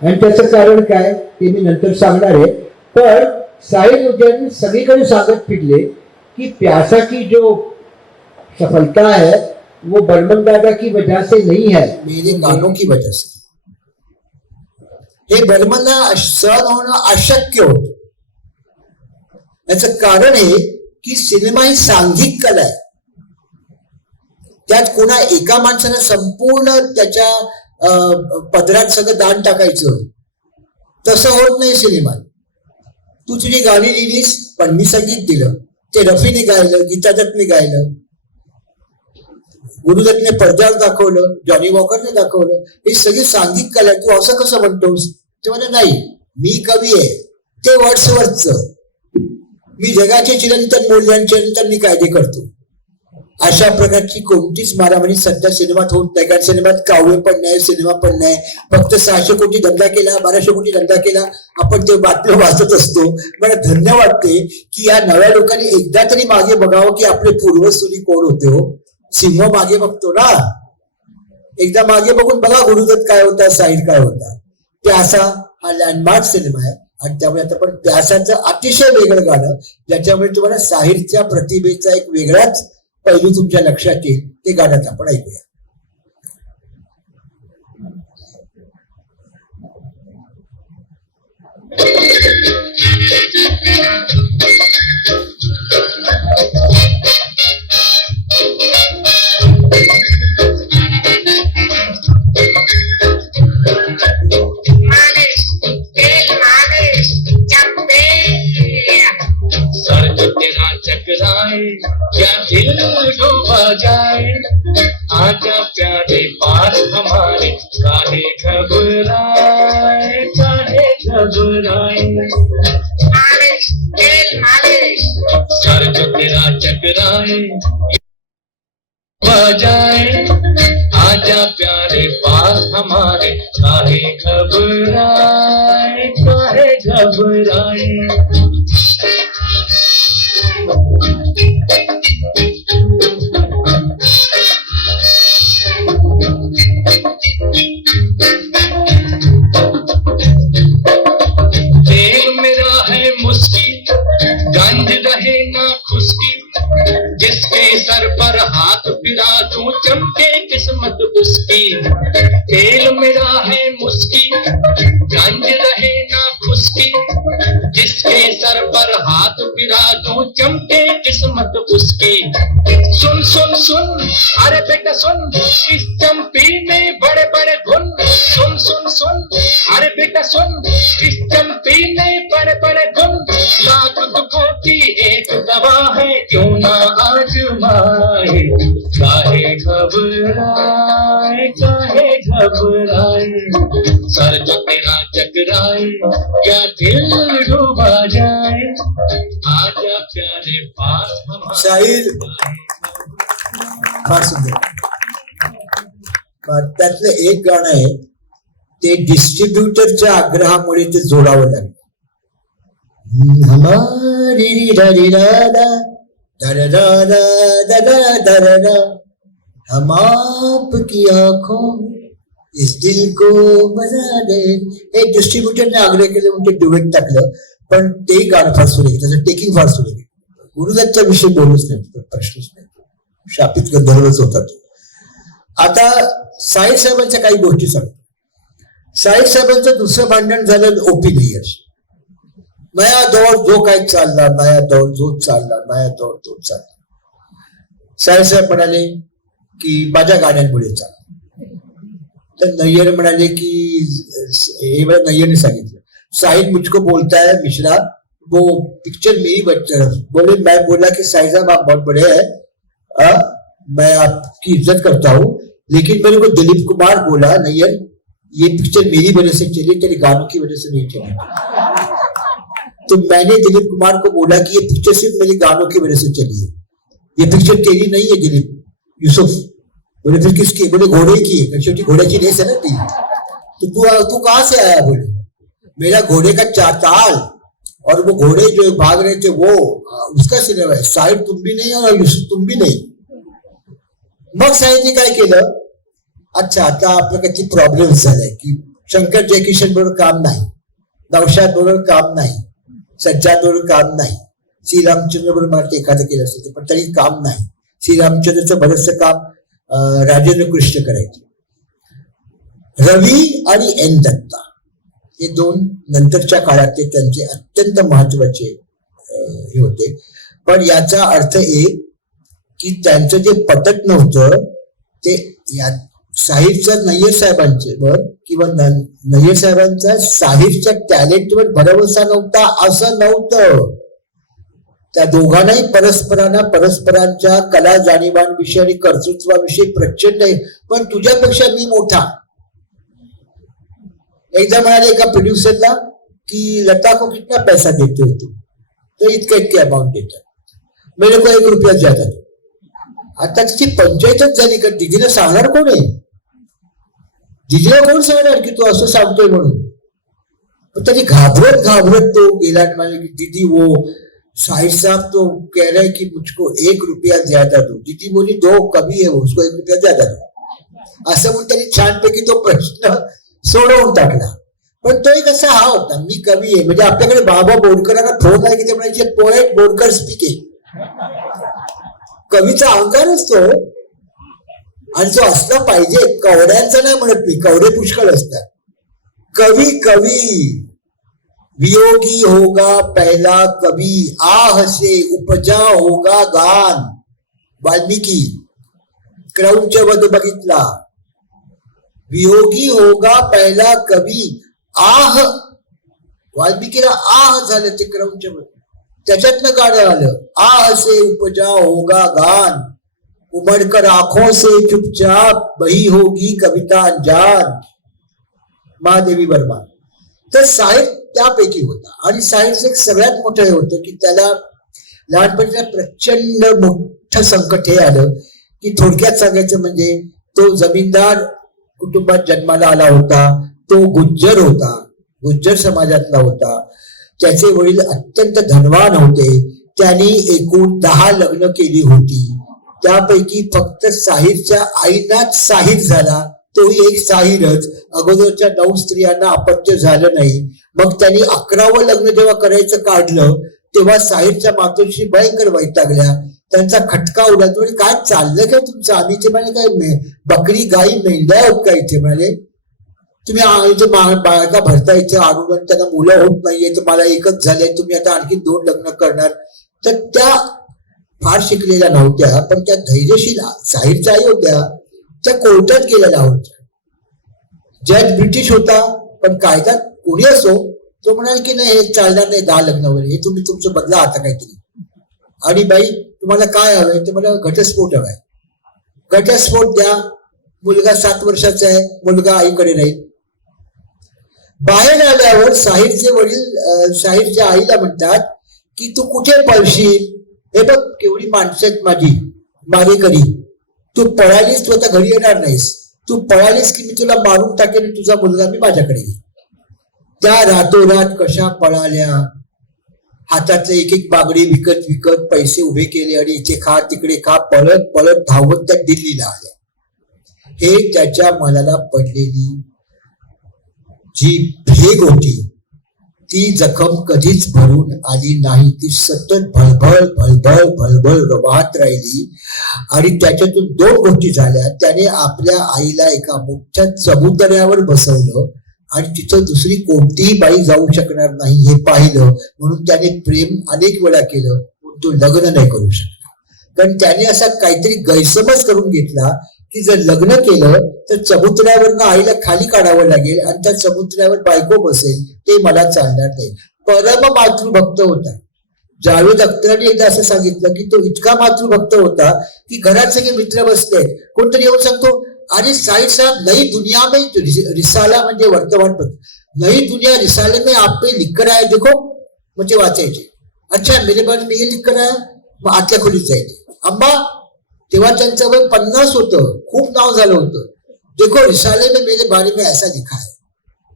आणि त्याचं कारण काय ते मी नंतर सांगणार आहे. पण साहिर लुधियान सगळीकडे सांगत फिरले की प्यासा की जो सफलता है वो बर्मन दादा की वजह से नहीं है, मेरे गानों की वजह से. हे बर्मनला सहन होणं अशक्य होतं. याचं कारण आहे की सिनेमा ही सांघिक कला आहे. त्यात कोणा एका माणसानं संपूर्ण त्याच्या पदरात सगळं दान टाकायचं तसं होत नाही सिनेमात. तू तुझी गाणी लिहिलीस पण मी संगीत दिलं, ते रफीने गायलं, गीता दत्तने गायलं, गुरुदत्तने पडद्यावर दाखवलं, जॉनी वॉकरने दाखवलं. हे सगळी सांघिक कला. तू असं कसं म्हणतोस, ते म्हणे नाही मी कवी आहे, ते वर्ड्सवर्थचं. मी जगाचे चिरंतन मूल्यांचे मी कायदे करतो. अशा प्रकारची कोणतीच मारामारी सध्या सिनेमात होत नाही. कारण सिनेमात काव्य पण नाही, सिनेमा पण नाही. फक्त 600 कोटी धंदा केला, 1200 कोटी धंदा केला, आपण ते बातम्या वाचत असतो. मला धन्य वाटते की या नव्या लोकांनी एकदा तरी मागे बघावं की आपले पूर्वसुरी कोण होते. हो, सिंह मागे बघतो ना, एकदा मागे बघून बघा गुरुदत्त काय होता, साहिर काय होता. प्यासा हा लँडमार्क सिनेमा आहे. आणि त्यामुळे आता पण प्यासाचं अतिशय वेगळं गाणं, ज्याच्यामुळे तुम्हाला साहिरच्या प्रतिभेचा एक वेगळाच पैलू तुमच्या लक्षात येईल, ते गाण्यात आपण ऐकूया. हमारे, काहे घबराए, काहे घबराए। मालिश तेल मालिश, सर जो तेरा चकराए बजाए, आजा प्यारे पास हमारे, काहे घबराए, काहे घबराए। तेल मेरा है मुस्की, गंज रहे ना खुशकी, जिसके सर पर हाथ फिरा दूं चमके किस्मत उसकी। तेल मेरा है मुस्की, गंज रहे ना खुशकी, जिसके सर पर हाथ फिरा दूं चमके किस्मत उसकी। सुन सुन सुन अरे बेटा सुन, इस चंपी में बड़े बड़े गुण। सुन सुन सुन अरे बेटा सुन, इस चंपी में बड़े बड़े गुण। लाख दुखों की एक दवा है, क्यों ना आजमाए। काहे घबराए, काहे घबराए, सर जो तेरा चकराए, क्या दिल डूबा जाए, आजा प्यारे पास हमारे। शाहीर फार सुंदर. त्यातलं एक गाणं आहे, ते डिस्ट्रीब्युटरच्या आग्रहामुळे ते जोडावं लागलं. हमारी री रा री रा रा, दा रा रा रा, दा रा दा रा रा, हम आपकी आंखों इस दिल को बजा दे. हे डिस्ट्रीब्युटरने आग्रह केले म्हणून ते ड्युएट टाकलं, पण ते गाणं फार सुरेख, त्याचं टेकिंग फार सुरेख. गुरुदत्तच्या विषयी बोलूच नाही, प्रश्नच नाही, शापित गंधर्वच होता तो. आता साईड साहेबांच्या काही गोष्टी सांगतो. साईड साहेबांचं दुसरं भांडण झालं ओपी नय्यरशी. नया दौर जो काही चालला, नया दौर जो चालला, नया दौर तो चालला. साईड साहेब म्हणाले की माझ्या गाण्यांमुळे चालला. तर नय्यर म्हणाले की हे मला नय्यरने सांगितलं, साहिद मुझको बोलता है मिश्रा, वो पिक्चर मेरी बोले. मैं बोला कि साहिद साहब आप बहुत बड़े हैं, मैं आपकी इज्जत करता हूँ, लेकिन मेरे को दिलीप कुमार बोला नैयर ये पिक्चर मेरी वजह से चली, तेरे गानों की वजह से नहीं चली. तो मैंने दिलीप कुमार को बोला कि ये पिक्चर सिर्फ मेरे गानों की वजह से चली है, ये पिक्चर तेरी नहीं है दिलीप यूसुफ. बोले फिर किसकी? बोले घोड़े की है. छोटी घोड़े की रेस है ना ती. तो तू कहां से आया? बोले मेरा घोड़े का चाताल और वो घोड़े जो भाग रहे थे वो उसका सिनेमा है. साहिद तुम भी नहीं और यूसुफ तुम भी नाही. मग साहिदने काय केलं, अच्छा आता आपलं काही प्रॉब्लेम झालाय की शंकर जयकिशन बरोबर काम नाही, नौशाद बरोबर काम नाही, सज्जाद बरोबर काम नाही, श्रीरामचंद्र बरोबर मला एखादं केलं असतं पण तरी काम नाही. श्रीरामचंद्रचं बरंचसं काम राजेंद्र कृष्ण करायचे. रवी आणि एन दत्ता हे दोन नंतरच्या काळातले त्यांचे अत्यंत महत्वाचे हे होते. पण याचा अर्थ एक की त्यांचं जे पटत नव्हतं ते साहिबच्या नय्यर साहेबांच्यावर किंवा नय्यर साहेबांचा साहिबच्या टॅलेंटवर भरवसा नव्हता असं नव्हतं. त्या दोघांनाही परस्परांच्या कला जाणीवांविषयी आणि कर्तृत्वाविषयी प्रचंड आहे. पण तुझ्यापेक्षा मी मोठा. एकदा म्हणाले एका प्रोड्युसरला की लता को कितना पैसा देते हो तू? तो इतके अमाउंट देतात. मेरे को 1 रुपया ज्यादा. आता तिची पंचायतच झाली का दिदीला सांगणार कोण आहे? दिदीला कोण सांगणार की तू असं सांगतोय म्हणून? पण तरी घाबरत तो गेला म्हणजे की दीदी वो साहिद साहब तो कह रहे कि मुझको 1 रुपया ज्यादा दो. दीदी बोली 2 कमी है वो, उसको 1 रुपया ज्यादा दो. असं म्हणून त्यांनी छानपैकी तो प्रश्न सोडवून टाकला. पण तो एक असा हा होता, मी कवी आहे. म्हणजे आपल्याकडे बाबा बोरकरांना फोन आहे की ते म्हणायचे पोएट बोरकर स्पीकिंग. कवीचा अहंकार असतो आणि जो असला पाहिजे. कवड्यांचा नाही म्हणत मी, कवडे पुष्कळ असतात. कवी वियोगी होगा पहला कवी, आह से उपजा होगा गान. वाल्मिकी क्रौंच वध बघितला. वियोगी होगा पहला कवी, आह वाल्मिकीला आह झालं ते क्रौंच वध. त्याच्यातनं गाणं आलं, आह से उपजा होगा गान, उमड़कर आंखों से चुपचाप बही होगी कविता अनजान. महादेवी वर्मा. तर साहिर त्यापैकी होता आणि साहिरचं एक सगळ्यात मोठं हे होतं की त्याला लहानपणीला प्रचंड मोठं संकट हे आलं की थोडक्यात सांगायचं म्हणजे तो जमीनदार कुटुंबात जन्माला आला होता. तो गुज्जर होता, गुज्जर समाजातला होता. त्याचे वडील अत्यंत धनवान होते. त्यांनी एकूण 10 लग्न केली होती. त्यापैकी फक्त साहिरच्या आईनाच साहिर झाला, तोही एक साहिरच. अगोदरच्या 9 स्त्रियांना अपत्य झालं नाही. मग त्यांनी 11वं लग्न जेव्हा करायचं काढलं तेव्हा साहिरच्या मातोश्री भयंकर वैतागल्या. त्यांचा खटका उडाला. काय चाललं काय तुमचं? आम्ही ते म्हणे काय बकरी गाई मेंढ्या होत का इथे? म्हणे तुम्ही इथे बायका भरता इथे आणून त्यांना मुलं होत नाहीये, तर मला एकच झालंय, तुम्ही आता आणखी 2 लग्न करणार. तर त्या फार शिकलेल्या नव्हत्या, पण त्या धैर्यशील साहिरच्या आई होत्या. त्या कोर्टात गेलेल्या होत्या. जज ब्रिटिश होता, पण कायदा कोणी असो तो म्हणाल की नाही हे चालणार नाही 10 लग्न वगैरे, हे तुम्ही तुमचं बदला आता काहीतरी. आणि बाई तुम्हाला काय हवंय? तर मला घटस्फोट हवाय. घटस्फोट द्या. मुलगा 7 वर्षाचा आहे, मुलगा आईकडे राहील. बाहेर आल्यावर साहिरचे वडील साहिरच्या आईला म्हणतात की तू कुठे पळशील? हे बघ केवढी माणसं आहेत माझी मारेकरी. तू पळालीस तू आता घरी येणार नाहीस. तू पळालीस की मी तुला मारून टाकेन, तुझा मुलगा मी माझ्याकडे येईल. त्या रातोरात कशा पळाल्या. हातातले एक एक बागडी विकत विकत पैसे उभे केले आणि इथे खा तिकडे खा पळत पळत धावत त्या दिल्लीला आल्या. हे त्याच्या मनाला पडलेली जी भेग होती ती जखम कधीच भरून आली नाही. ती सतत भळभळ भळभळ भळभळ वाहत राहिली. आणि त्याच्यातून 2 गोष्टी झाल्या. त्याने आपल्या आईला एका मोठ्या चबुतऱ्यावर बसवलं आणि तिथं दुसरी कोणतीही बाई जाऊ शकणार नाही हे पाहिलं. म्हणून त्याने प्रेम अनेक वेळा केलं, पण तो लग्न नाही करू शकला. कारण त्याने असा काहीतरी गैरसमज करून घेतला की जर लग्न केलं तर चबुतऱ्यावरनं आईला खाली काढावं लागेल आणि त्या चबुतऱ्यावर बायको बसेल, ते मला चालणार नाही. परम मातृभक्त होता. जावेद अख्तरांनी एकदा असं सांगितलं की तो इतका मातृभक्त होता की घरात सगळे मित्र बसले, कोणतरी येऊन सांगतो अरे साहिर साहब नई दुनिया में रिसाला म्हणजे वर्तमानपत्र, नई दुनिया रिसाले में आप पे लिख कर आया देखो. म्हणजे वाचायचे. अच्छा मेरे बारे में ये लिख कर आया. मग आतल्या खोलीत जायचे. अम्मा तेव्हा त्यांचं वय 50 होतं, खूप नाव झालं होतं. देखो रिसाले में मेरे बारे में ऐसा लिखा है.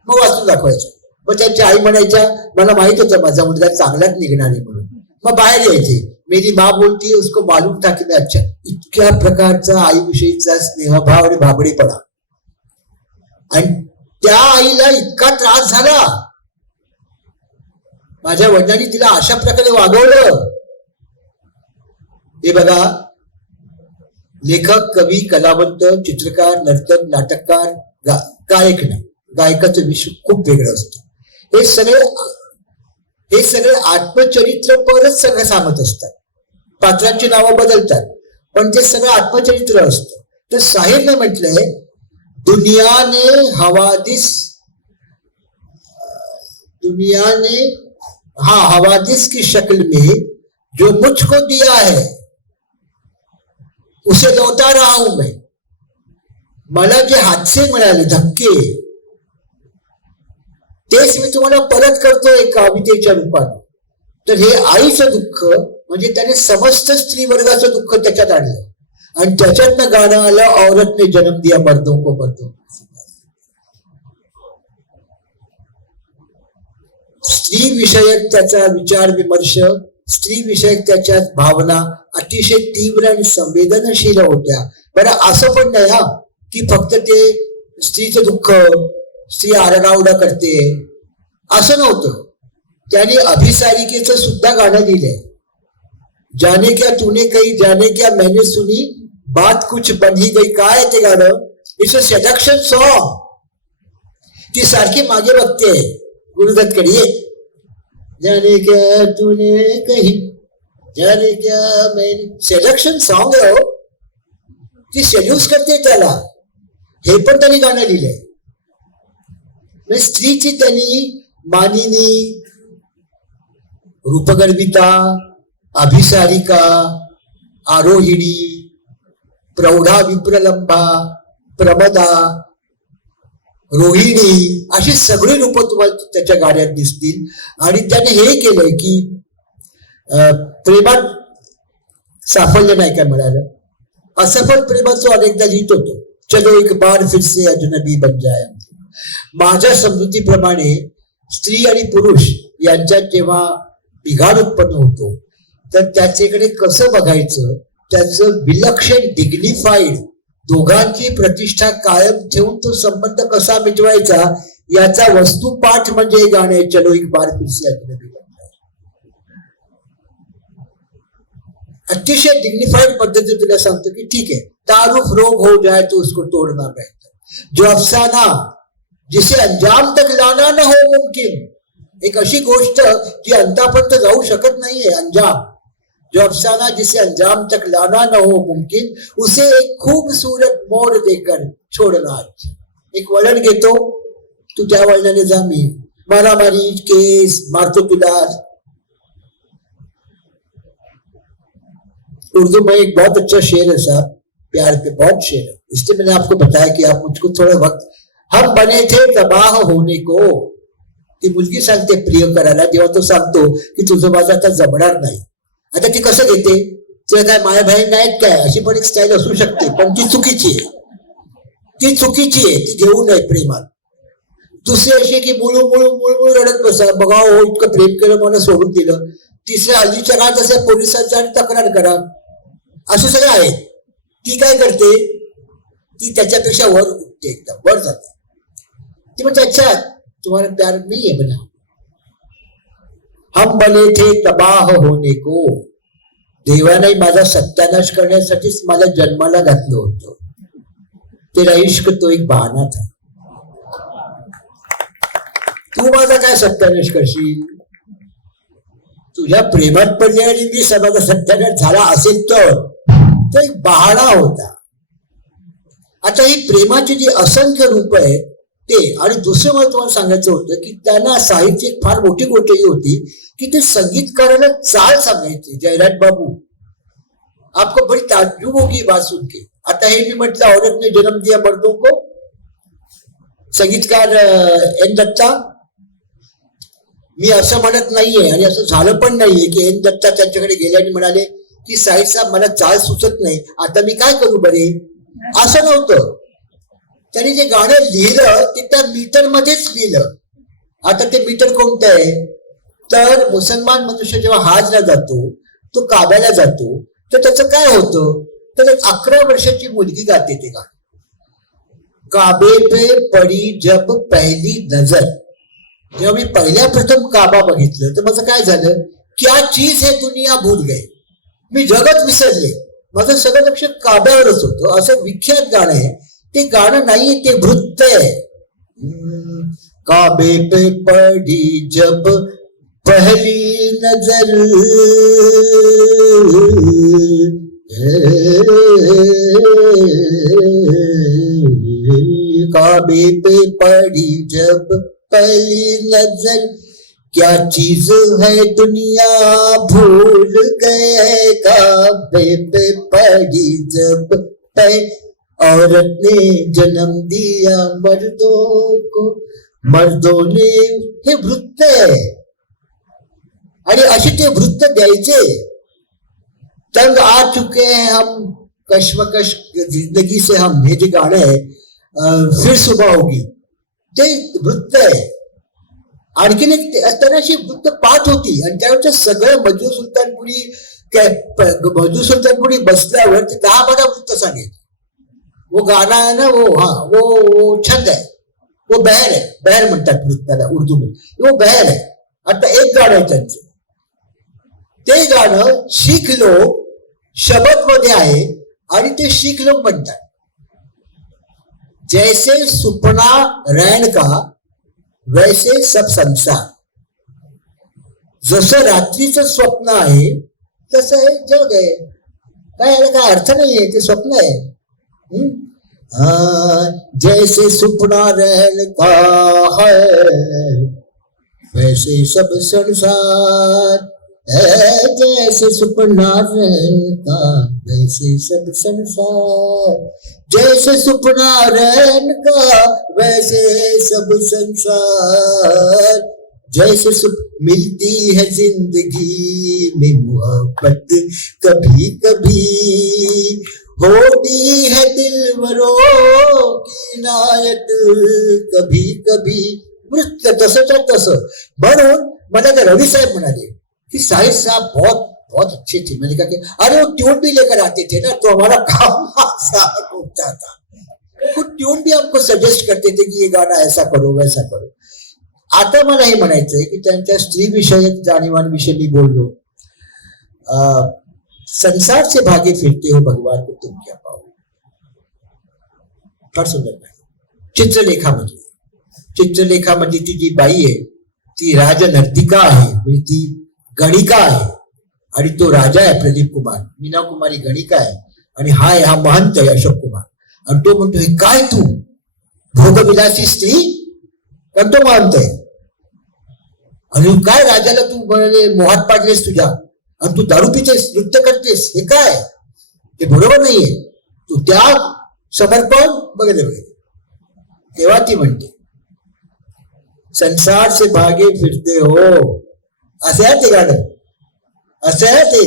मग वाचून दाखवायचं. मग त्यांची आई म्हणायच्या मला माहित होतं माझा मुलगा चांगलाच निघणार आहे म्हणून. मग बाहेर यायचे. मेरी माँ बोलती है उसको मालूम था की मैं अच्छा. इतक्या प्रकारचा आईविषयीचा स्नेहभाव आणि भाबडीपणा. आणि त्या आईला इतका त्रास झाला. माझ्या वडिलांनी तिला अशा प्रकारे वागवलं. हे बघा, लेखक, कवी, कलावंत, चित्रकार, नर्तक, नाटककार, गायक नाही, गायकाचं विश्व खूप वेगळं असतं. हे सगळे आत्मचरित्र परत सगळं सांगत असतात. पात्रांची नावं बदलतात, पण ते सगळं आत्मचरित्र असतं. तर साहिरने म्हटलंय दुनिया ने हवादिस की शक्ल में जो मुझको दिया है उसे लौटा रहा हूं मैं. मला जे हादसे मिळाले, धक्के, तेच मी तुम्हाला परत करतोय कवितेच्या रूपात. तर हे आईचं दुःख म्हणजे त्याने समस्त स्त्री वर्गाचं दुःख त्याच्यात आणलं आणि त्याच्यातनं गाणं आलं औरत ने जन्म दिया मर्दों को मर्दों. स्त्री विषयक त्याचा विचार विमर्श, स्त्री विषयक त्याच्या भावना अतिशय तीव्र आणि संवेदनशील होत्या. बरं असं पण नाही हा की फक्त ते स्त्रीचं दुःख, स्त्री आरडाओरडा करते असं नव्हतं. त्याने अभिसारिकेचं सुद्धा गाणं लिहिलंय. जाने क्या तूने कही, जाने क्या मैंने सुनी, बात कुछ बन ही गई. काय ते गाणं? It's a seduction song. ती सारखी मागे बघते गुरुदत्तकडे. जाने क्या तूने कही, जाने क्या मैंने. सेडक्शन सॉन्ग आहे हो. ती सेड्यूस करते त्याला. हे पण त्यांनी गाणं लिहिलंय. स्त्रीची त्यांनी मानिनी, रूपगर्विता, अभिसारिका, आरोहिणी, प्रौढा विप्रलंबा, प्रमदा, रोहिणी अशी सगळी रूपं तुम्हाला त्याच्या गाण्यात दिसतील. आणि त्याने हे केलंय की प्रेमात साफल्य नाही काय मिळालं, असफल प्रेमाचं अनेकदा लिहित होतो. चलो एक बार फिर से अजनबी बन जाए. माझ्या समजुतीप्रमाणे स्त्री आणि पुरुष यांच्यात जेव्हा बिघाड उत्पन्न होतो तर त्याच्याकडे कसं बघायचं, त्याचं विलक्षण डिग्निफाईड दोघांची प्रतिष्ठा कायम ठेवून तो संबंध कसा मिटवायचा याचा वस्तुपाठ म्हणजे हे गाणे चलो एक बार फिर से अजनबी बन जाए. अतिशय डिग्निफाईड पद्धतीने तुला सांगतो की ठीक आहे, तारुफ रोग हो जाए तो उसको तोड़ना बेहतर, जो अफसाना जिसे अंजाम तक लाना न हो मुमकिन, एक अशी गोष्ट जी अंतापर्यंत जाऊ शकत नाहीये, अंजाम, जो अफसाना जिसे अंजाम तक लाना न हो मुमकिन, उसे एक खूबसूरत मोड़ देकर छोड़ना. एक वळण घेतो, तू त्या वळणाने जा, मी मारामारी केस मारतो तुला. उर्दू में एक बहुत अच्छा शेर है साहब, प्यार पे बहुत शेर है, इसलिए मैंने आपको बताया कि आप मुझको थोड़ा वक्त. हम बने थे तबाह होने को. ती मुलगी सांगते प्रिय करायला, जेव्हा तो सांगतो की तुझं माझं आता जमणार नाही. आता ती कसं घेते, ते काय माया बहीण नाहीत काय, अशी पण एक स्टाईल असू शकते, पण ती चुकीची आहे, ती चुकीची आहे, ती घेऊ नये प्रेमात. दुसरी अशी की मुळू मुळू मुळमुळ रडत बसा, बघा हो इतकं प्रेम केलं मला सोडून दिलं. तिसऱ्या हल्लीच्या काळात असं पोलिसांचा आणि तक्रार करा, असं सगळं आहे. ती काय करते, ती त्याच्यापेक्षा वर उठते, एकदम वर जाते. ती म्हणते अच्छा तुम्हाला प्यार नाही आहे बना. हम बने थे तबाह होने को. देवाने माझा सत्यानाश करण्यासाठीच मला जन्माला घातलं होतं. तेरा इश्क तो एक बहाना था. तू माझा काय सत्यानाश करशील, तुझ्या प्रेमात पडले आणि मी माझा सत्यानाश झाला असेल तर तो एक बहाणा होता. आता ही प्रेमाची जी असंख्य रूप आहे ते. आणि दुसरं मला तुम्हाला सांगायचं होतं की त्यांना साहित्य एक फार मोठी गोष्ट ही होती की ते संगीतकाराला चाल सांगायचे. जयराज बाबू, आपको बड़ी ताज्जुब होगी बात सुन के. आता हे मी म्हटलं औरत ने जन्म दिया मर्दों को, संगीतकार एन दत्ता. मी असं म्हणत नाहीये आणि असं झालं पण नाहीये की एन दत्ता त्यांच्याकडे गेले आणि म्हणाले की साहिब साहेब मला चाल सुचत नाही, आता मी काय करू बरे. असं नव्हतं. त्यांनी जे गाणं लिहिलं ते त्या मीटर मध्येच लिहिलं. आता ते मीटर कोणतं आहे, तर मुसलमान मनुष्य जेव्हा हाजला जातो, तो काब्याला जातो, तर त्याचं काय होतं, तर एक 11 वर्षाची मुलगी गाते ते गाणं. काबे पे पडी जब पहिली नजर. जेव्हा मी पहिल्या प्रथम काबा बघितलं तर माझं काय झालं, क्या चीज है दुनिया भूल गए. मी जगत विसरले, माझं सगळं लक्ष काब्यावरच होतं. असं विख्यात गाणं आहे. ते गाणं नाही, ते वृत्त आहे. काबे पे पड़ी जब पहली नजर, काबे पे पड़ी जब पहली नजर, क्या चीज है दुनिया भूल गए. काबे पे पड़ी जब औरत ने जन्म दिया मर्दों को, मर्दों ने. हे वृत्त आहे. आणि असे ते वृत्त द्यायचे. तंग आ चुके हैं हम, कश्मकश जिंदगी से हम, हे जे गाणं आहे फिर सुबह होगी, ते वृत्त आहे. आणखीन एक त्यांना अशी वृत्त पाठ होती. आणि त्यावेळेस सगळं मजू सुलतानपुरी बसल्यावर ते 10-12 वृत्त सांगायचे. वो गाना है ना, वो हाँ वो छंद है, वो बहर है. बहर म्हणतात वृत्ताला उर्दू मध्ये, वो बहर है. आता एक गाणं आहे त्यांचं, ते गाणं शीख लोक शबद मध्ये आहे आणि ते शीख लोक म्हणतात. जैसे सुपना रैन का वैसे सब संसार. जसं रात्रीचं स्वप्न आहे तसं हे जग आहे. काय याला काय अर्थ नाहीये, ते स्वप्न आहे. जैसे सुपना रहता है वैसे सब संसार. है जैसे सुपना रैन का वैसे सब संसार, जैसे सुपना रैन का वैसे सब संसार, जैसे मिलती है जिंदगी में मोहब्बत कभी कभी, होती है दिलवरों की इनायत कभी कभी. वृत्त तसंच्या तसं. म्हणून मला तर रवि साहेब म्हणाले कि साहिब साहब बहुत बहुत अच्छे थे. मैंने कहा कि अरे वो ट्यून भी लेकर आते थे ना, तो हमारा काम आसान होता था. वो ट्यून भी हमको सजेस्ट करते थे कि ये गाना ऐसा करो वैसा करो. आता मला हे म्हणायचंय की त्यांच्या स्त्री विषयक जाणीवांविषयी मी बोललो. संसार से भागे फिरते हो भगवान को तुम क्या पाओ. फार सुंदर आहे. चित्रलेखामध्ये ती जी बाई आहे ती राजनर्तिका आहे, म्हणजे ती गणिका आहे, आणि तो राजा आहे प्रदीप कुमार, मीना कुमारी गणिका आहे, आणि हा महंत आहे अशोक कुमार. आणि तो म्हणतो हे काय तू भोगविलासी स्त्री, कारण तो महंत आहे, आणि काय राजाला तू मोहात पाडलेस तुझ्या, आणि तू दारू पितेस, नृत्य करतेस, हे काय, हे बरोबर नाहीये. तू त्याग समर्पण बघितलं पाहिजे. तेव्हा ती म्हणते संसार से भागे फिरते हो. असं आहे ते गाणं, असं आहे ते.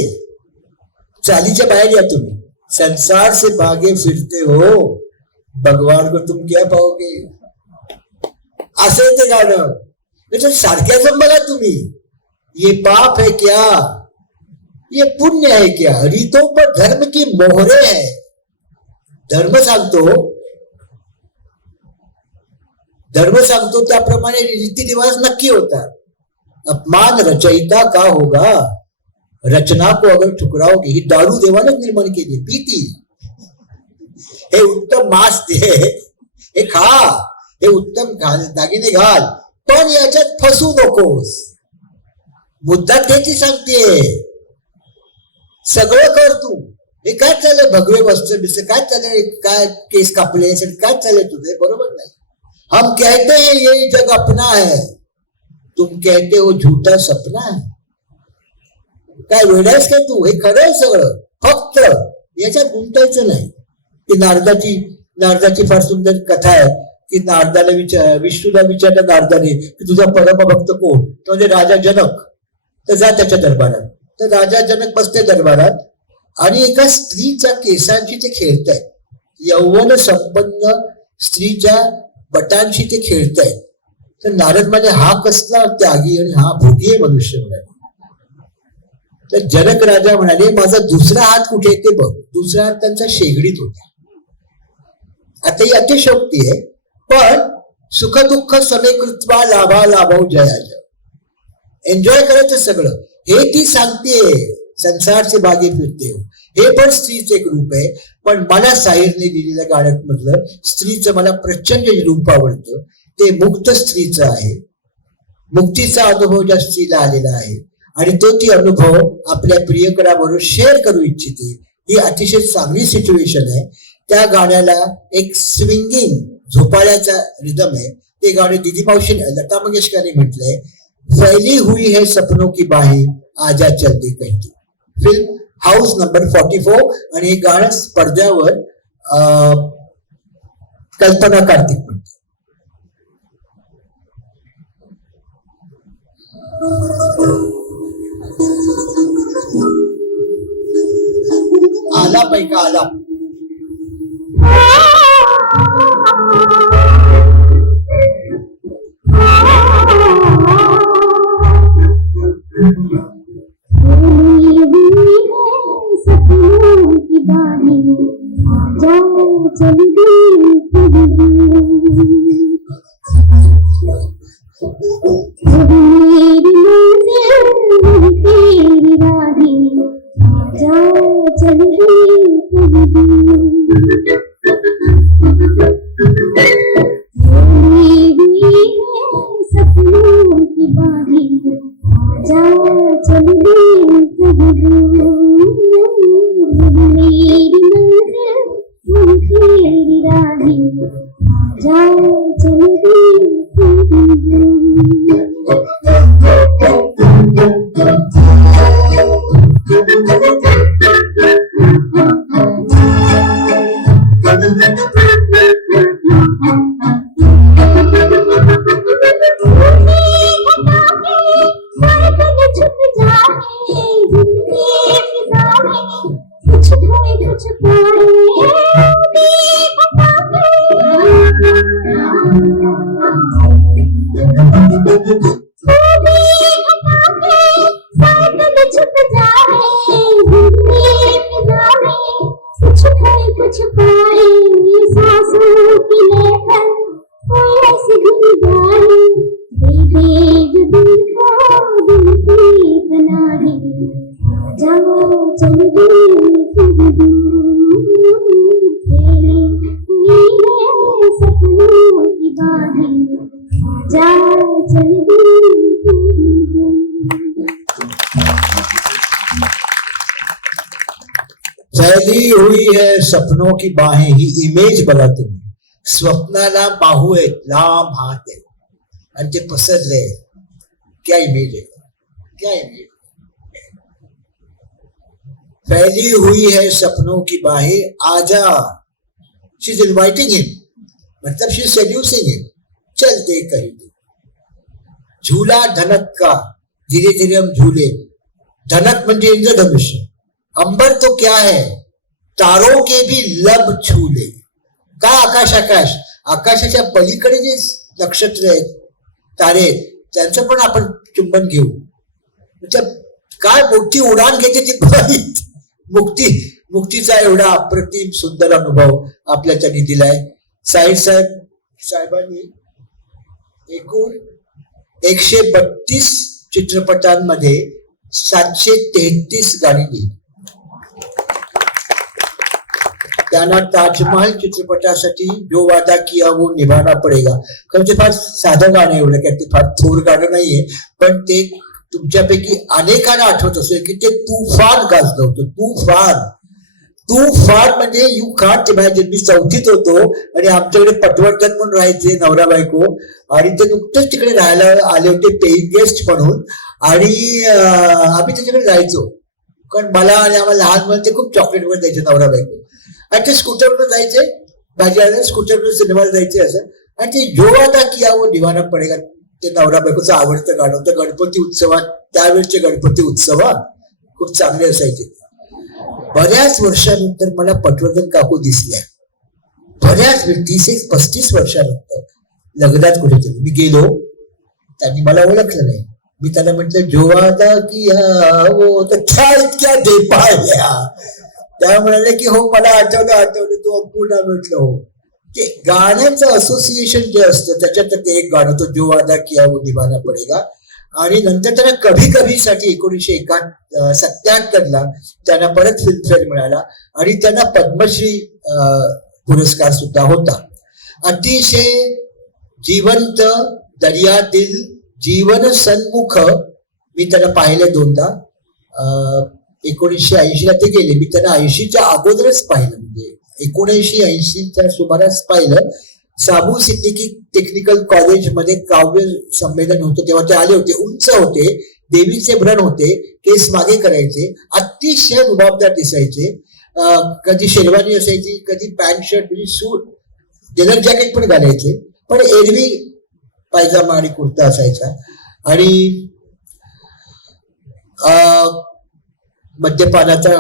चालीच्या बाहेर या तुम्ही. संसार से भागे फिरते हो भगवान को तुम क्या पाओगे. असं आहे ते गाणं. म्हणजे सारख्याच बघा तुम्ही. ये पाप है क्या, ये पुण्य है क्या, रीतों पर धर्म की मोहरे है. धर्म सांगतो त्याप्रमाणे रीतिरिवाज नक्की होतात. अपमान रचयिता का होगा, रचना को अगर ठुकराओगे. ही दारू देवाने निर्माण केली, पीती. हे उत्तम मांस दे, हे खा, हे उत्तम दागिने घाल, पण याच्यात फसू नकोस. मुद्दा त्याची सांगतेय. सगळं कर तू. हे काय चाललंय भगवे वस्त्र बिस्त्र काय चाललंय, काय केस कापले, काय चाललंय तुझे, बरोबर नाही. हम कहते हैं ये जग अपना है, तुम कहते हो झूठा सपना है. काय वेडायस काय तू, हे खरं आहे सगळं, फक्त याच्यात गुंतायचं नाही. की नारदाची फार सुंदर कथा आहे की नारदाला विष्णूला विचारलं नारदाने की तुझा परमभक्त कोण, म्हणजे राजा जनक. तर जा त्याच्या दरबारात. तर राजा जनक बसते दरबारात आणि एका स्त्रीच्या केसांची ते खेळतायत. यौवन संपन्न स्त्रीच्या बटांशी ते खेळतायत. तर नारद म्हणे हा कसला त्यागी आणि हा भोगी आहे मनुष्य म्हणाले. तर जनक राजा म्हणाले माझा दुसरा हात कुठे ते बघ. दुसरा हात त्यांचा शेगडीत होता. आता ही अतिशयोक्ती आहे, पण सुख दुःख समेकृत्वा लाभा लाभव जयाज. एन्जॉय करायचं सगळं, हे ती सांगतेय. संसार से भागे फिरते हो, हे पण स्त्रीचं एक रूप आहे. पण मला साहिरने दिलेल्या गाण्यात मधलं स्त्रीचं मला प्रचंड रूप आवडतं. ते मुक्त स्त्रीचं आहे. मुक्तीचा अनुभव ज्या स्त्रीला आलेला आहे आणि तो ती अनुभव आपल्या प्रियकराबरोबर शेअर करू इच्छिते. ही अतिशय चांगली सिच्युएशन आहे. त्या गाण्याला एक स्विंगिंग झोपाळ्याचा रिदम आहे. ते गाणे दिदी मावशी लता मंगेशकरने म्हटलंय. फैली हुई है सपनों की बाहें आजा चल दे कहीं. Film house number 44. आणि हे गाणं पडद्यावर कल्पना कार्तिक म्हणते. आला पैका आला. चल छुप जाए कुछ खाए कुछ पाए सांसों की लहर कोई ऐसी धुन गाए दे जो दिल का दिल की बना है जाओ चल खेले हुई है सपनों की बाहें जाओ चल फैली हुई है सपनों की बाहें. ही इमेज बघा तुम्ही. स्वप्नाला बाहू आहेत, लांब हात आहे आणि ते पसरले. क्या इमेज है, क्या इमेज. फैली हुई है सपनों की बाहें, आजा. शी इज इन्वाइटिंग हिम, मतलब शी इज सेड्यूसिंग हिम. चल दे कहीं तू. झूला धनक का, धीरे धीरे हम झूले. धनक म्हणजे इंद्रधनुष्य. अंबर तो क्या है, तारों के भी लब छूले. काय आकाश, आकाश, आकाशाच्या पलीकडे जे नक्षत्र आहेत, तारे आहेत, त्यांचं पण आपण चुंबन घेऊ. मतलब काय मोठी उडान घेते ती मुक्तीचा एवढा अप्रतिम सुंदर अनुभव आपल्या त्यांनी दिलाय. साहेबांनी एकूण 132 चित्रपटांमध्ये 733 गाणी लिहिली. त्यांना ताजमहल चित्रपटासाठी जो वादा किया वो निभाना पडेगा. खरं ते फार साधं गाणं, एवढं काय ते फार थोर गाणं नाहीये, पण ते तुमच्यापैकी अनेकांना आठवत असेल की ते तुफान गाजलं होतं. तुफान म्हणजे यू कांट इमॅजिन. मी 4थीत होतो आणि आमच्याकडे पटवर्धन म्हणून राहायचे नवरा बायको, आणि ते नुकतंच तिकडे राहायला आले होते पेईंग गेस्ट म्हणून, आणि आम्ही त्याच्याकडे जायचो. कारण मला आणि आम्हाला लहान मुलं ते खूप चॉकलेट वर द्यायचे नवरा बायको. आणि ते स्कूटरवर जायचे, भाजी आले स्कूटरवर सिनेमाला जायचे असं. आणि ते जो वादा किया वो निभाना पडेगा ते नवरा बायकोचं आवडतं गाणं होतं. गणपती उत्सवात, त्यावेळेचे गणपती उत्सव खूप चांगले असायचे. बऱ्याच वर्षानंतर मला पटवर्धन काकू दिसल्या. बऱ्याच 30-35 वर्षानंतर लग्नात कुठेतरी मी गेलो, त्यांनी मला ओळखलं नाही. मी त्याला म्हटलं जो वादा किया वो तो क्या इतक्या दे पाया. त्या म्हणाले की हो मला आठवलं तू अपूर्णा म्हटलं. हो, ते गाण्याचं असोसिएशन जे असतं त्याच्यात ते एक गाणं तो जो वादा किया वो निभाना पडेगा. आणि नंतर त्यांना कभी कभी साठी 1977ला त्यांना परत फिल्मफेअर मिळाला आणि त्यांना पद्मश्री पुरस्कार सुद्धा होता. अतिशय जिवंत, दर्यादिल, जीवन सन्मुख. मी त्यांना पाहिले 2दा. 1980ला ते गेले. मी त्यांना 80च्या अगोदरच पाहिलं, म्हणजे 1980च्या सुमारास पाहिलं. साबू सिद्दीकी टेक्निकल कॉलेजमध्ये काव्य संमेलन होतं तेव्हा ते आले होते. उंच होते, देवीचे भ्रण होते, केस मागे करायचे, अतिशय रुबाबदार दिसायचे. कधी शेरवानी असायची, कधी पॅन्ट शर्ट, सूट, डेनर जॅकेट पण घालायचे, पण एरवी पायजामा आणि कुर्ता असायचा. आणि मद्यपानाचा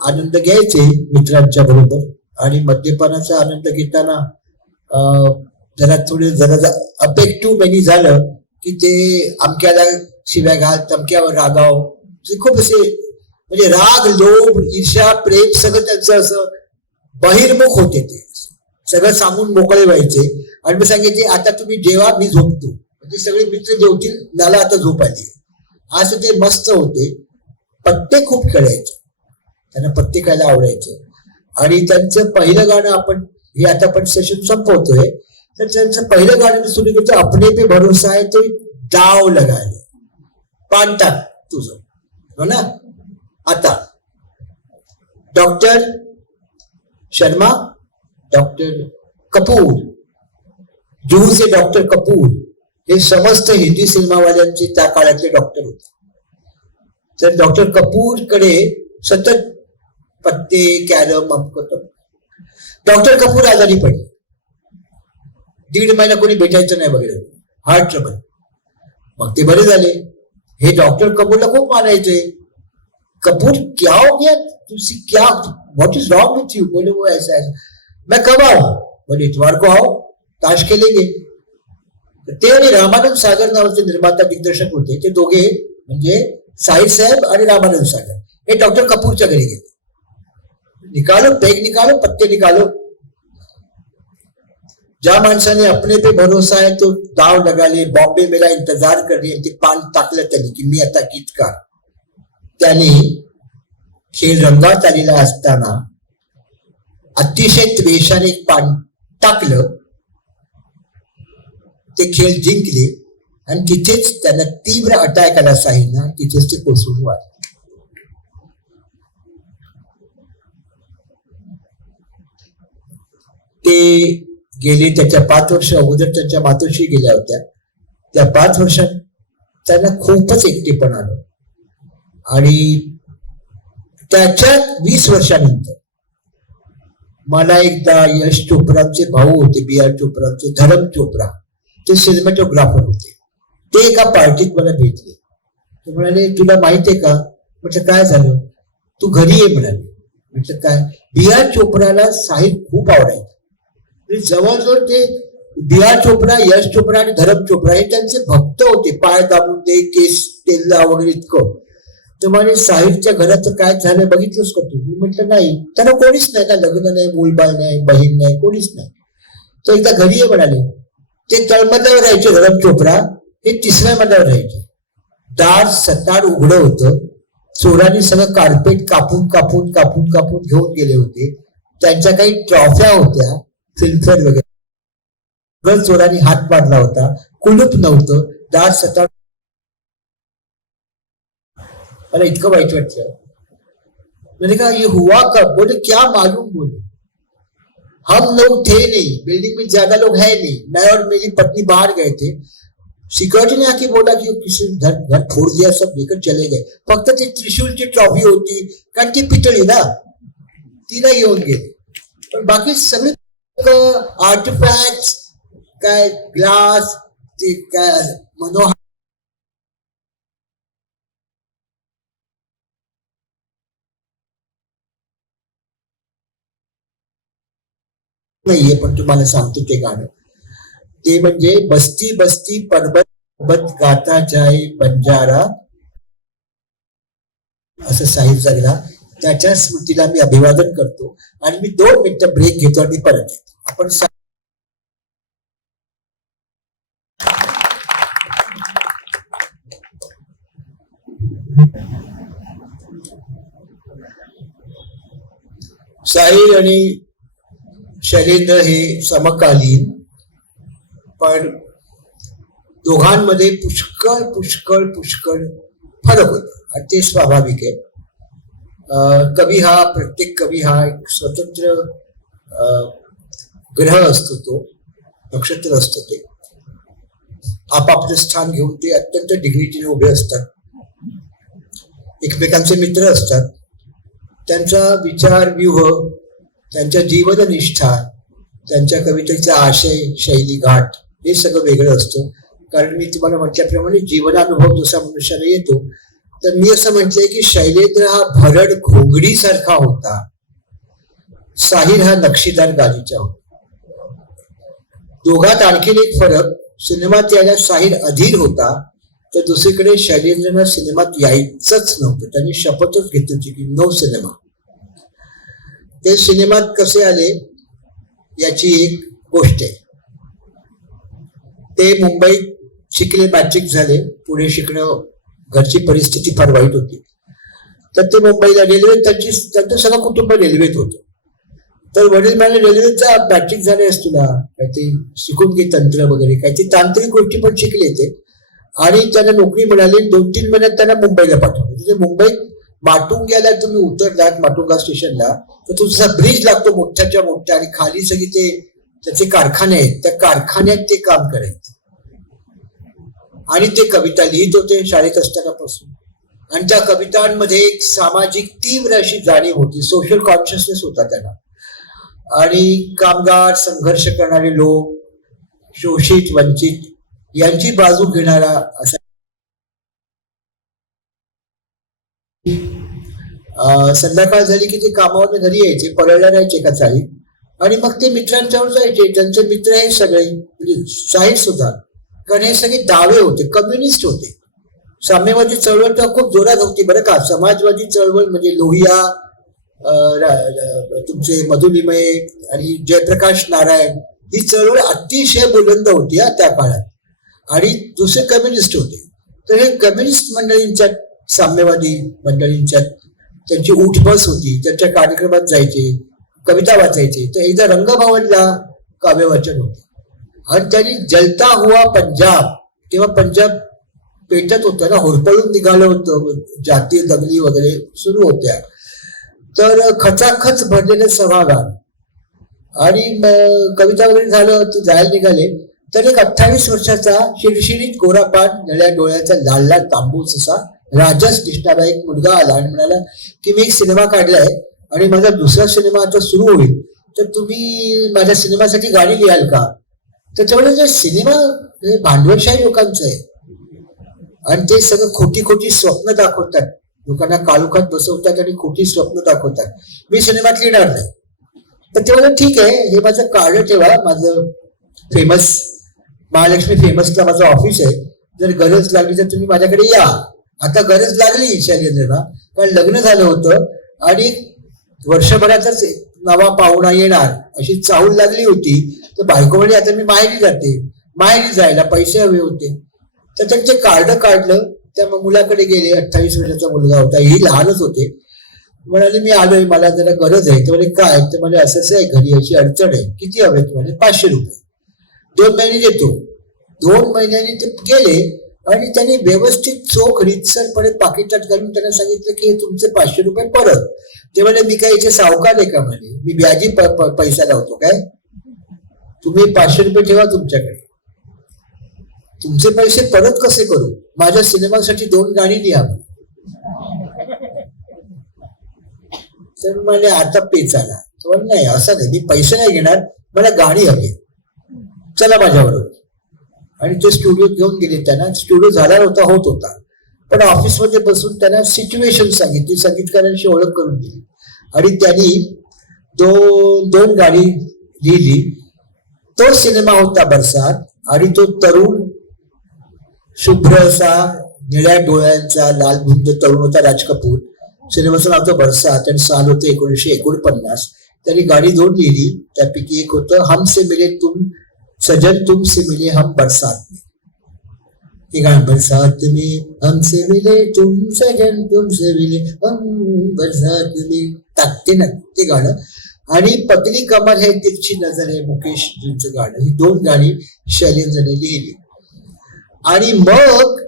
आनंद घ्यायचे मित्रांच्या बरोबर. आणि मद्यपानाचा आनंद घेताना जरा अपेक टू मेनी झालं की ते अमक्याला शिव्या घाल, तमक्यावर रागाव, खूप असे म्हणजे राग, लोभ, ईर्ष्या, प्रेम सगळं त्यांचं असं बहिर्मुख होते. ते सगळं सांगून मोकळे व्हायचे आणि मी सांगायचे आता तुम्ही जेवा, मी झोपतो. म्हणजे सगळे मित्र जेवतील, मला आता झोप आली. असं ते मस्त होते. पत्ते खूप खेळायचे, त्यांना पत्ते खायला आवडायचं. आणि त्यांचं पहिलं गाणं आपण हे आता आपण सेशन संपवतोय, तर त्यांचं पहिलं गाणं सुरू करतो अपने पे भरोसा आहे तो दाव लगाले, पाणतात तुझं, हो ना. आता डॉक्टर शर्मा, डॉक्टर कपूर, जुहूचे डॉक्टर कपूर हे समस्त हिंदी सिनेमावाल्यांचे त्या काळातले डॉक्टर होते. तर डॉक्टर कपूर कडे सतत पत्ते, कॅरम, डॉक्टर कपूर आजारी पडले. 1.5 महिना कोणी भेटायचं नाही वगैरे, हार्ट ट्रबल. मग ते बरे झाले. हे डॉक्टर कपूरला खूप मानायचे. कपूर क्या हो गया तुझसे, क्या what is wrong with you. बोले वो ऐसा है. मैं कब आऊं, बोले इतवार को आओ. ताश खेलेंगे. ते आणि रामानंद सागर नावाचे निर्माता दिग्दर्शक होते, ते दोघे म्हणजे साहिर साहेब आणि रामानंद सागर हे डॉक्टर कपूरच्या घरी गेले. निकालो पेग निकालो पत्ते निकालो. ज्या माणसाने अपने पे भरोसा आहे तो दाव लगाले, बॉम्बे मेला इंतजार करणे, ते पान टाकलं त्यांनी की मी आता गीतकार. त्याने खेळ रंगात आलेला असताना अतिशय त्वेषाने पान टाकलं, ते खेळ जिंकले आणि तिथेच त्यांना तीव्र अटॅक आला साहिलना, तिथेच ते कोसळून वाढले. ते गेले त्याच्या 5 वर्ष अगोदर त्यांच्या मातोश्री गेल्या होत्या. त्या 5 वर्षात त्यांना खूपच एकटेपण आलं आणि त्याच्यात 20 वर्षानंतर मला एकदा यश चोप्राचे भाऊ होते, बी आर चोप्राचे, धरम चोप्रा, ते सिनेमॅटोग्राफर होते. ते एका पार्टीत मला भेटले. ते म्हणाले तुला माहित आहे का? म्हटलं काय झालं? तू घरी ये म्हणाले. म्हटलं काय? बी आर चोप्राला साहिल खूप आवडायचं. जवळजवळ ते बी आर चोप्रा, यश चोप्रा आणि धरम चोप्रा हे त्यांचे भक्त होते. पाय दाबून ते केस तेलला वगैरे इतकं. तर म्हणे साहिलच्या घराचं काय झालं बघितलंस का तू? मी म्हटलं नाही. त्यांना कोणीच नाही ना, लग्न नाही, मूलबाळ नाही, बहीण नाही, कोणीच नाही. तर एकदा घरी ये म्हणाले. ते तळमजल्यावर राहायचे धरम चोप्रा, हे 3ऱ्या मजल्यावर राहायचे. दार सतार उघडं होतं. चोरांनी सगळं कार्पेट कापून कापून कापून कापून घेऊन गेले होते. त्यांच्या काही ट्रॉफ्या होत्या, फिल्मफेअर वगैरे. चोरांनी हात मारला होता, कुलूप नव्हतं, दार सतार. मला इतकं वाईट वाटलं. मैंने कहा ये हुआ कब? बोले क्या मालूम. बोले हम लोग थे नहीं, बिल्डिंग में ज्यादा लोग है नहीं, मैं और मेरी पत्नी बाहर गए थे. सिक्योरिटी ने आके बोला कि किसी घर फोड़ दिया, सब लेकर चले गए. फक्त ती त्रिशूलची ट्रॉफी होती, कारण ती पितळी ना, तिला घेऊन गेले. पण बाकी सगळे आर्टिफॅक्ट्स, काय ग्लास, ते काय मनोहर नाहीये. पण तुम्हाला सांगतो ते गाणं, ते म्हणजे बस्ती बस्ती पर्वत पर्वत गाता जाए बंजारा, असं साहिल जगला. त्याच्या स्मृतीला मी अभिवादन करतो आणि मी 2 मिनिटं ब्रेक घेतो आणि परत येतो. आपण साहिल आणि शैलेंद्र हे समकालीन, पण दोघांमध्ये पुष्कळ पुष्कळ पुष्कळ फरक होता आणि ते स्वाभाविक आहे. प्रत्येक कवी हा एक स्वतंत्र ग्रह असतो, तो नक्षत्र असतो. ते आपापलं स्थान घेऊन ते अत्यंत डिग्निटीने उभे असतात, एकमेकांचे मित्र असतात. त्यांचा विचार व्यूह, त्यांच्या जीवननिष्ठा, त्यांच्या कवितेचा आशय, शैली, घाट हे सगळं वेगळं असतं. कारण मी तुम्हाला म्हटल्याप्रमाणे जीवनानुभव जसा मनुष्याला येतो, तर मी असं म्हटलंय की शैलेंद्र हा भरड घोंगडी सारखा होता, साहिल हा नक्षीदार गालीचा होता. दोघात आणखीन एक फरक, सिनेमात यायला साहिल अधीर होता, तर दुसरीकडे शैलेंद्रनं सिनेमात यायचंच नव्हतं. त्यांनी शपथच घेतली होती की नो सिनेमा. ते सिनेमात कसे आले याची एक गोष्ट आहे. ते मुंबईत शिकले, मॅट्रिक झाले. पुढे शिकणं, घरची परिस्थिती फार वाईट होती, तर ते मुंबईला रेल्वेत, त्यांचं सगळं कुटुंब रेल्वेत होतं. तर वडील म्हणाले रेल्वेचा मॅट्रिक झालेस तुला, काय ते शिकून घे तंत्र वगैरे, काय ते तांत्रिक गोष्टी पण शिकले ते. आणि त्यांना नोकरी मिळाली. 2-3 महिन्यात त्यांना मुंबईला पाठवलं. म्हणजे मुंबईत माटुंग्याला तुम्ही उतरलात, माटुंगा स्टेशनला, तर तुमचा ब्रिज लागतो मोठ्याच्या मोठ्या, आणि खाली सगळी ते त्याचे कारखाने आहेत, त्या कारखान्यात ते काम करायचं. आणि ते कविता लिहित होते शाळेत असतानापासून. आणि त्या कवितांमध्ये एक सामाजिक तीव्र अशी जाणीव होती, सोशल कॉन्शियसनेस होता त्यांना. आणि कामगार, संघर्ष करणारे लोक, शोषित वंचित यांची बाजू घेणारा असा. संध्याकाळ झाली की ते कामावर घरी यायचे, परळला राहायचे एका चाळीत. आणि मग ते मित्रांच्यावर जायचे. त्यांचे मित्र हे सगळे म्हणजे साहेब सुद्धा, कारण हे सगळे डावे होते, कम्युनिस्ट होते. साम्यवादी चळवळ तर खूप जोरात होती बरं का. समाजवादी चळवळ म्हणजे लोहिया, तुमचे मधुलिमये आणि जयप्रकाश नारायण, ही चळवळ अतिशय बुलंद होती त्या काळात. आणि दुसरे कम्युनिस्ट होते. तर हे कम्युनिस्ट मंडळींच्यात, साम्यवादी मंडळींच्यात त्यांची उठबस होती. त्यांच्या कार्यक्रमात जायचे, कविता वाचायचे. तर एकदा रंगभवनला काव्यवाचन होते आणि त्यांनी जलता हुआ पंजाब, तेव्हा पंजाब पेटत होतं ना, होरपळून निघालं होतं, जातीय दंगली वगैरे सुरू होत्या. तर खचाखच भरलेलं सभागार आणि कविता वगैरे झालं, ते जायला निघाले. तर एक 28 वर्षाचा शिरशिरीत गोरापान, निळ्या डोळ्याचा लाल लाल तांबूस असा राजस दिसणारा एक मुलगा आला आणि म्हणाला की मी एक सिनेमा काढलाय आणि माझा दुसरा सिनेमा आता सुरू होईल, तर तुम्ही माझ्या सिनेमासाठी गाणी लिहाल का? त्याच्यामुळे जे सिनेमा हे भांडवलशाही लोकांचं आहे आणि ते सगळं खोटी खोटी स्वप्न दाखवतात, लोकांना काळोखात बसवतात आणि खोटी स्वप्न दाखवतात. मी सिनेमात लिहिणार नाही. तर ते मला ठीक आहे, हे माझं कार्ड ठेवा, माझं फेमस महालक्ष्मी फेमसला माझं ऑफिस आहे, जर गरज लागली तर तुम्ही माझ्याकडे या. आता गरज लागली शैलेंद्रला, कारण लग्न झालं होतं आणि वर्षभरातच नवा पाहुणा येणार अशी चाहूल लागली होती. तर बायको म्हणे आता मी माहेरी जाते, माहेरी जायला पैसे हवे होते. तर त्यांचे कार्ड काढलं, त्या मुलाकडे गेले. 28 वर्षाचा मुलगा होता, ही लहानच होते. म्हणाले मी आलोय, मला जरा गरज आहे. ते म्हणे काय? तर म्हणजे असंच आहे, घरी अशी अडचण आहे. किती हवे? म्हणे 500 रुपये. 2 महिने देतो. 2 महिन्यांनी ते गेले आणि त्यांनी व्यवस्थित चोख रीतसरपणे पाकिटात घालून त्यांना सांगितलं की हे तुमचे 500 रुपये परत. ते म्हणे मी काय याचे सावकार आहे का? म्हणे मी व्याजी पैसा लावतो काय? तुम्ही 500 रुपये ठेवा तुमच्याकडे, तुमचे पैसे परत कसे करू? माझ्या सिनेमासाठी 2 गाणी लिहा. तर म्हणे आता पेच आला. नाही असं नाही, मी पैसे नाही घेणार, मला गाणी हवी, चला माझ्याबरोबर. आणि ते स्टुडिओत घेऊन गेले. त्यांना स्टुडिओ झाला होता, होत होता, पण ऑफिसमध्ये बसून त्यांना सिच्युएशन सांगितली, संगीतकारांशी ओळख करून दिली आणि त्यांनी 2 गाणी लिहिली. तो सिनेमा होता बरसात आणि तो तरुण शुभ्र असा निळ्या डोळ्यांचा लाल बुंद तरुण होता राज कपूर. सिनेमाचं नाव होतं बरसात आणि साल होतं 1949. त्यांनी गाणी 2 लिहिली. त्यापैकी एक होतं हमसे मिले तुम सजन, तुमसे मिले हम बरसात में. हे गाणं बरसात में हमसे मिले तुम सजन, तुमसे मिले हम बरसात में, टाकते ना ते गाणं. आणि पतली कमर है तिरछी नजर है मुकेशजींचं गाणं. ही 2 गाणी शैलेंद्रने लिहिली. आणि मग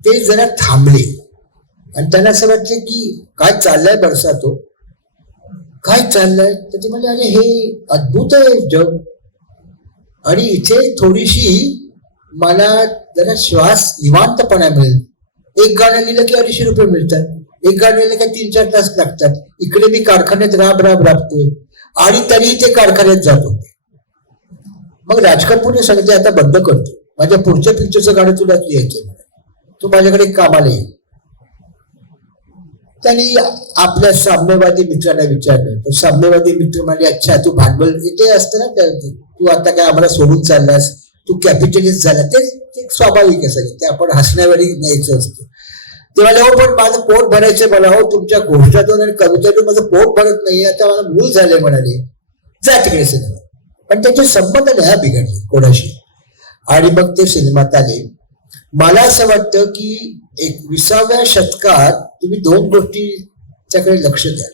ते जरा थांबले आणि त्यांना असं वाटलं की काय चाललंय बरसातो, काय चाललंय? तर ते म्हणजे अरे हे अद्भुत आहे जग आणि इथे थोडीशी मला जरा श्वास निवांतपणा मिळेल. एक गाणं लिहिलं की 250 रुपये मिळतात, एक गाणं लिहिलं की 3-4 तास लागतात. इकडे मी कारखान्यात राबतोय आणि तरीही ते कारखान्यात जात होते. मग राज कपूरने सांगितले आता बंद करतो, माझ्या पुढच्या पिक्चरचं गाणं तुलाच लिहायचं, तू माझ्याकडे कामाला येईल. त्यांनी आपल्या साम्यवादी मित्रांना विचारलं, तर साम्यवादी मित्र म्हणजे अच्छा तू भांडवल इथे असतं ना, तू आता काय आम्हाला सोडून चाललास, तू कॅपिटलिस्ट झाला. ते स्वाभाविक आहे सगळं, ते आपण हसण्यावरही न्यायचं असतं. ते मला हो पण माझं पोट भरायचं, मला हो तुमच्या गोष्टातून आणि कवितेतून माझं पोट भरत नाही, आता मला मूल झाले म्हणाले, जा तिकडे सिनेमा. पण त्याचे संबंध नाही बिघडले कोणाशी. आणि मग ते सिनेमात आले. मला असं वाटतं की 21व्या शतकात तुम्ही 2 गोष्टीच्याकडे लक्ष द्या.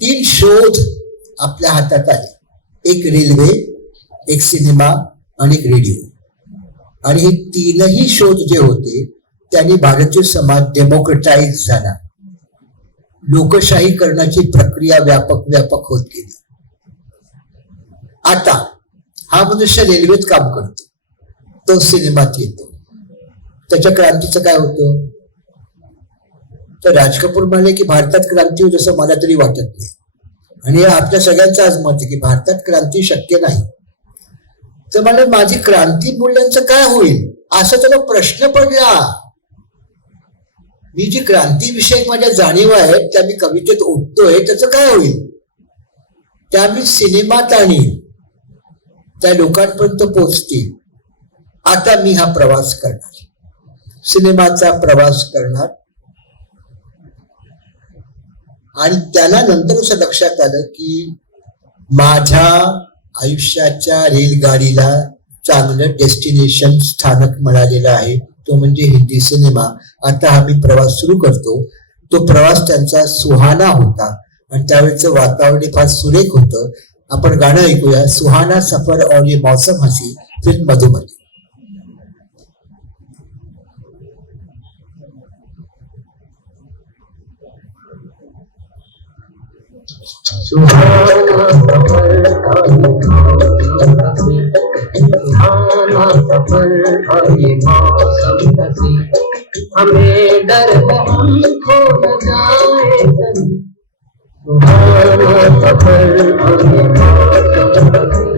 तीन शोध आपल्या हातात आले, एक रेल्वे, एक सिनेमा आणि एक रेडिओ. आणि हे 3ही शोध जे होते त्यांनी भारतीय समाज डेमोक्रेटाईज झाला, लोकशाहीकरणाची प्रक्रिया व्यापक होत गेली. आता हा मनुष्य रेल्वेत काम करतो, तो सिनेमात येतो, त्याच्या क्रांतीचं काय होतं? तर राज कपूर म्हणाले की भारतात क्रांती होईल असं मला तरी वाटत नाही. आणि आपल्या सगळ्यांचं आज मत आहे की भारतात क्रांती शक्य नाही. तर मला माझी क्रांती मूल्यांचं काय होईल असा त्याला प्रश्न पडला. मी जी क्रांतीविषयक माझ्या जाणीवा आहेत त्या मी कवितेत ओततोय, त्याचं काय होईल? त्या मी सिनेमात आणीन, त्या लोकांपर्यंत पोचतील. आता मी हा प्रवास करणार, सिनेमाचा प्रवास करणार. आणि त्याला नंतर असं लक्षात आलं की माझ्या आयुष्याच्या रेलगाडीला चांगलं डेस्टिनेशन स्थानक मिळालेलं आहे, तो म्हणजे हिंदी सिनेमा. आता हा मी प्रवास सुरू करतो. तो प्रवास त्यांचा सुहाना होता आणि त्यावेळेचं वातावरण फार सुरेख होतं. आपण गाणं ऐकूया, सुहाना सफर और ये मौसम हसी, फिल्म मधुमती. सुहाना सफर और ये मौसम हसी, हमें डर है हम खो न जाए कभी। सुहाना सफर और ये मौसम हसी।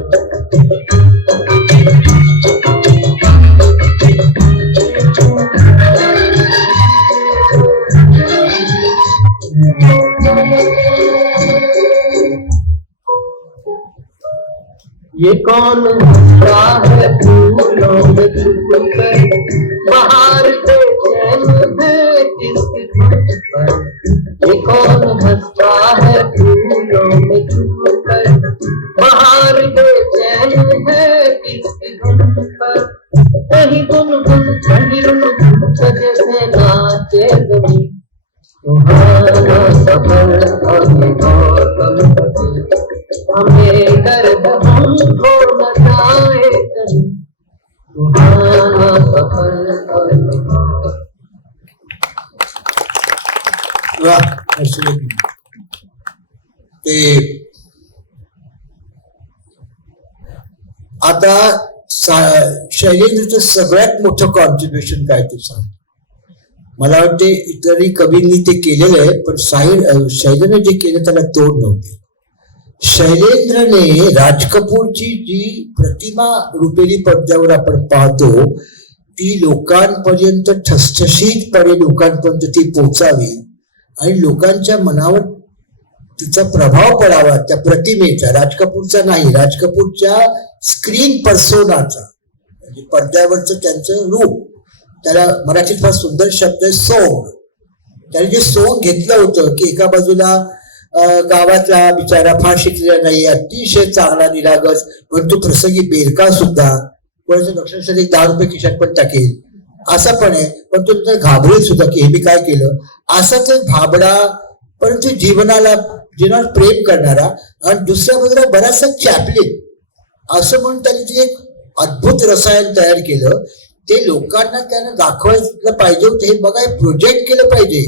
ये कौन हंसता है फूलों में छुपकर, बाहर के चैन है किसकी धुन पर। ये कौन हंसता है फूलों में छुपकर, बाहर के चैन है किसकी धुन पर। कहीं गुनगुन कहीं रुनझुन जैसे नाचे ज़मीं। सुहाना सफर और ये मौसम हसी, हमें दर्द हम खो न जाए कहीं। सुहाना सफर और ये मौसम। वाह, absolutely. ते आता शैलेंद्रचं सगळ्यात मोठं कॉन्ट्रीब्युशन काय तू सांग? मला वाटते इतरही कवींनी ते केलेलं आहे, पण शैलेंद्रने जे केलं त्याला तोड नव्हती. शैलेंद्रने राज कपूरची जी प्रतिमा रुपेरी पडद्यावर आपण पाहतो ती लोकांपर्यंत ठसठशीतपणे लोकांपर्यंत ती पोचावी आणि लोकांच्या मनावर तिचा प्रभाव पडावा त्या प्रतिमेचा, राज कपूरचा नाही, राज कपूरच्या स्क्रीन पर्सोनाचा, म्हणजे पडद्यावरचं त्यांचं रूप. त्याला मराठीत फार सुंदर शब्द आहे सोंग. त्याने जे सोंग घेतलं होतं की एका बाजूला गावातला बिचारा फार शिकलेला नाही, अतिशय चांगला निरागस, पण तो प्रसंगी बेरका सुद्धा, कोणाच्या लक्षात 10 रुपये खिशात पण टाकेल असा पण आहे, पण तो नंतर घाबरेल सुद्धा की हे मी काय केलं. असा तो भाबडा, परंतु जीवनावर प्रेम करणारा. आणि दुसऱ्या बाजूला बराचसा चॅपलिन असं म्हणून त्यांनी जे एक अद्भुत रसायन तयार केलं ते लोकांना त्यांना दाखवायला पाहिजे होते. हे बघा, प्रोजेक्ट केलं पाहिजे.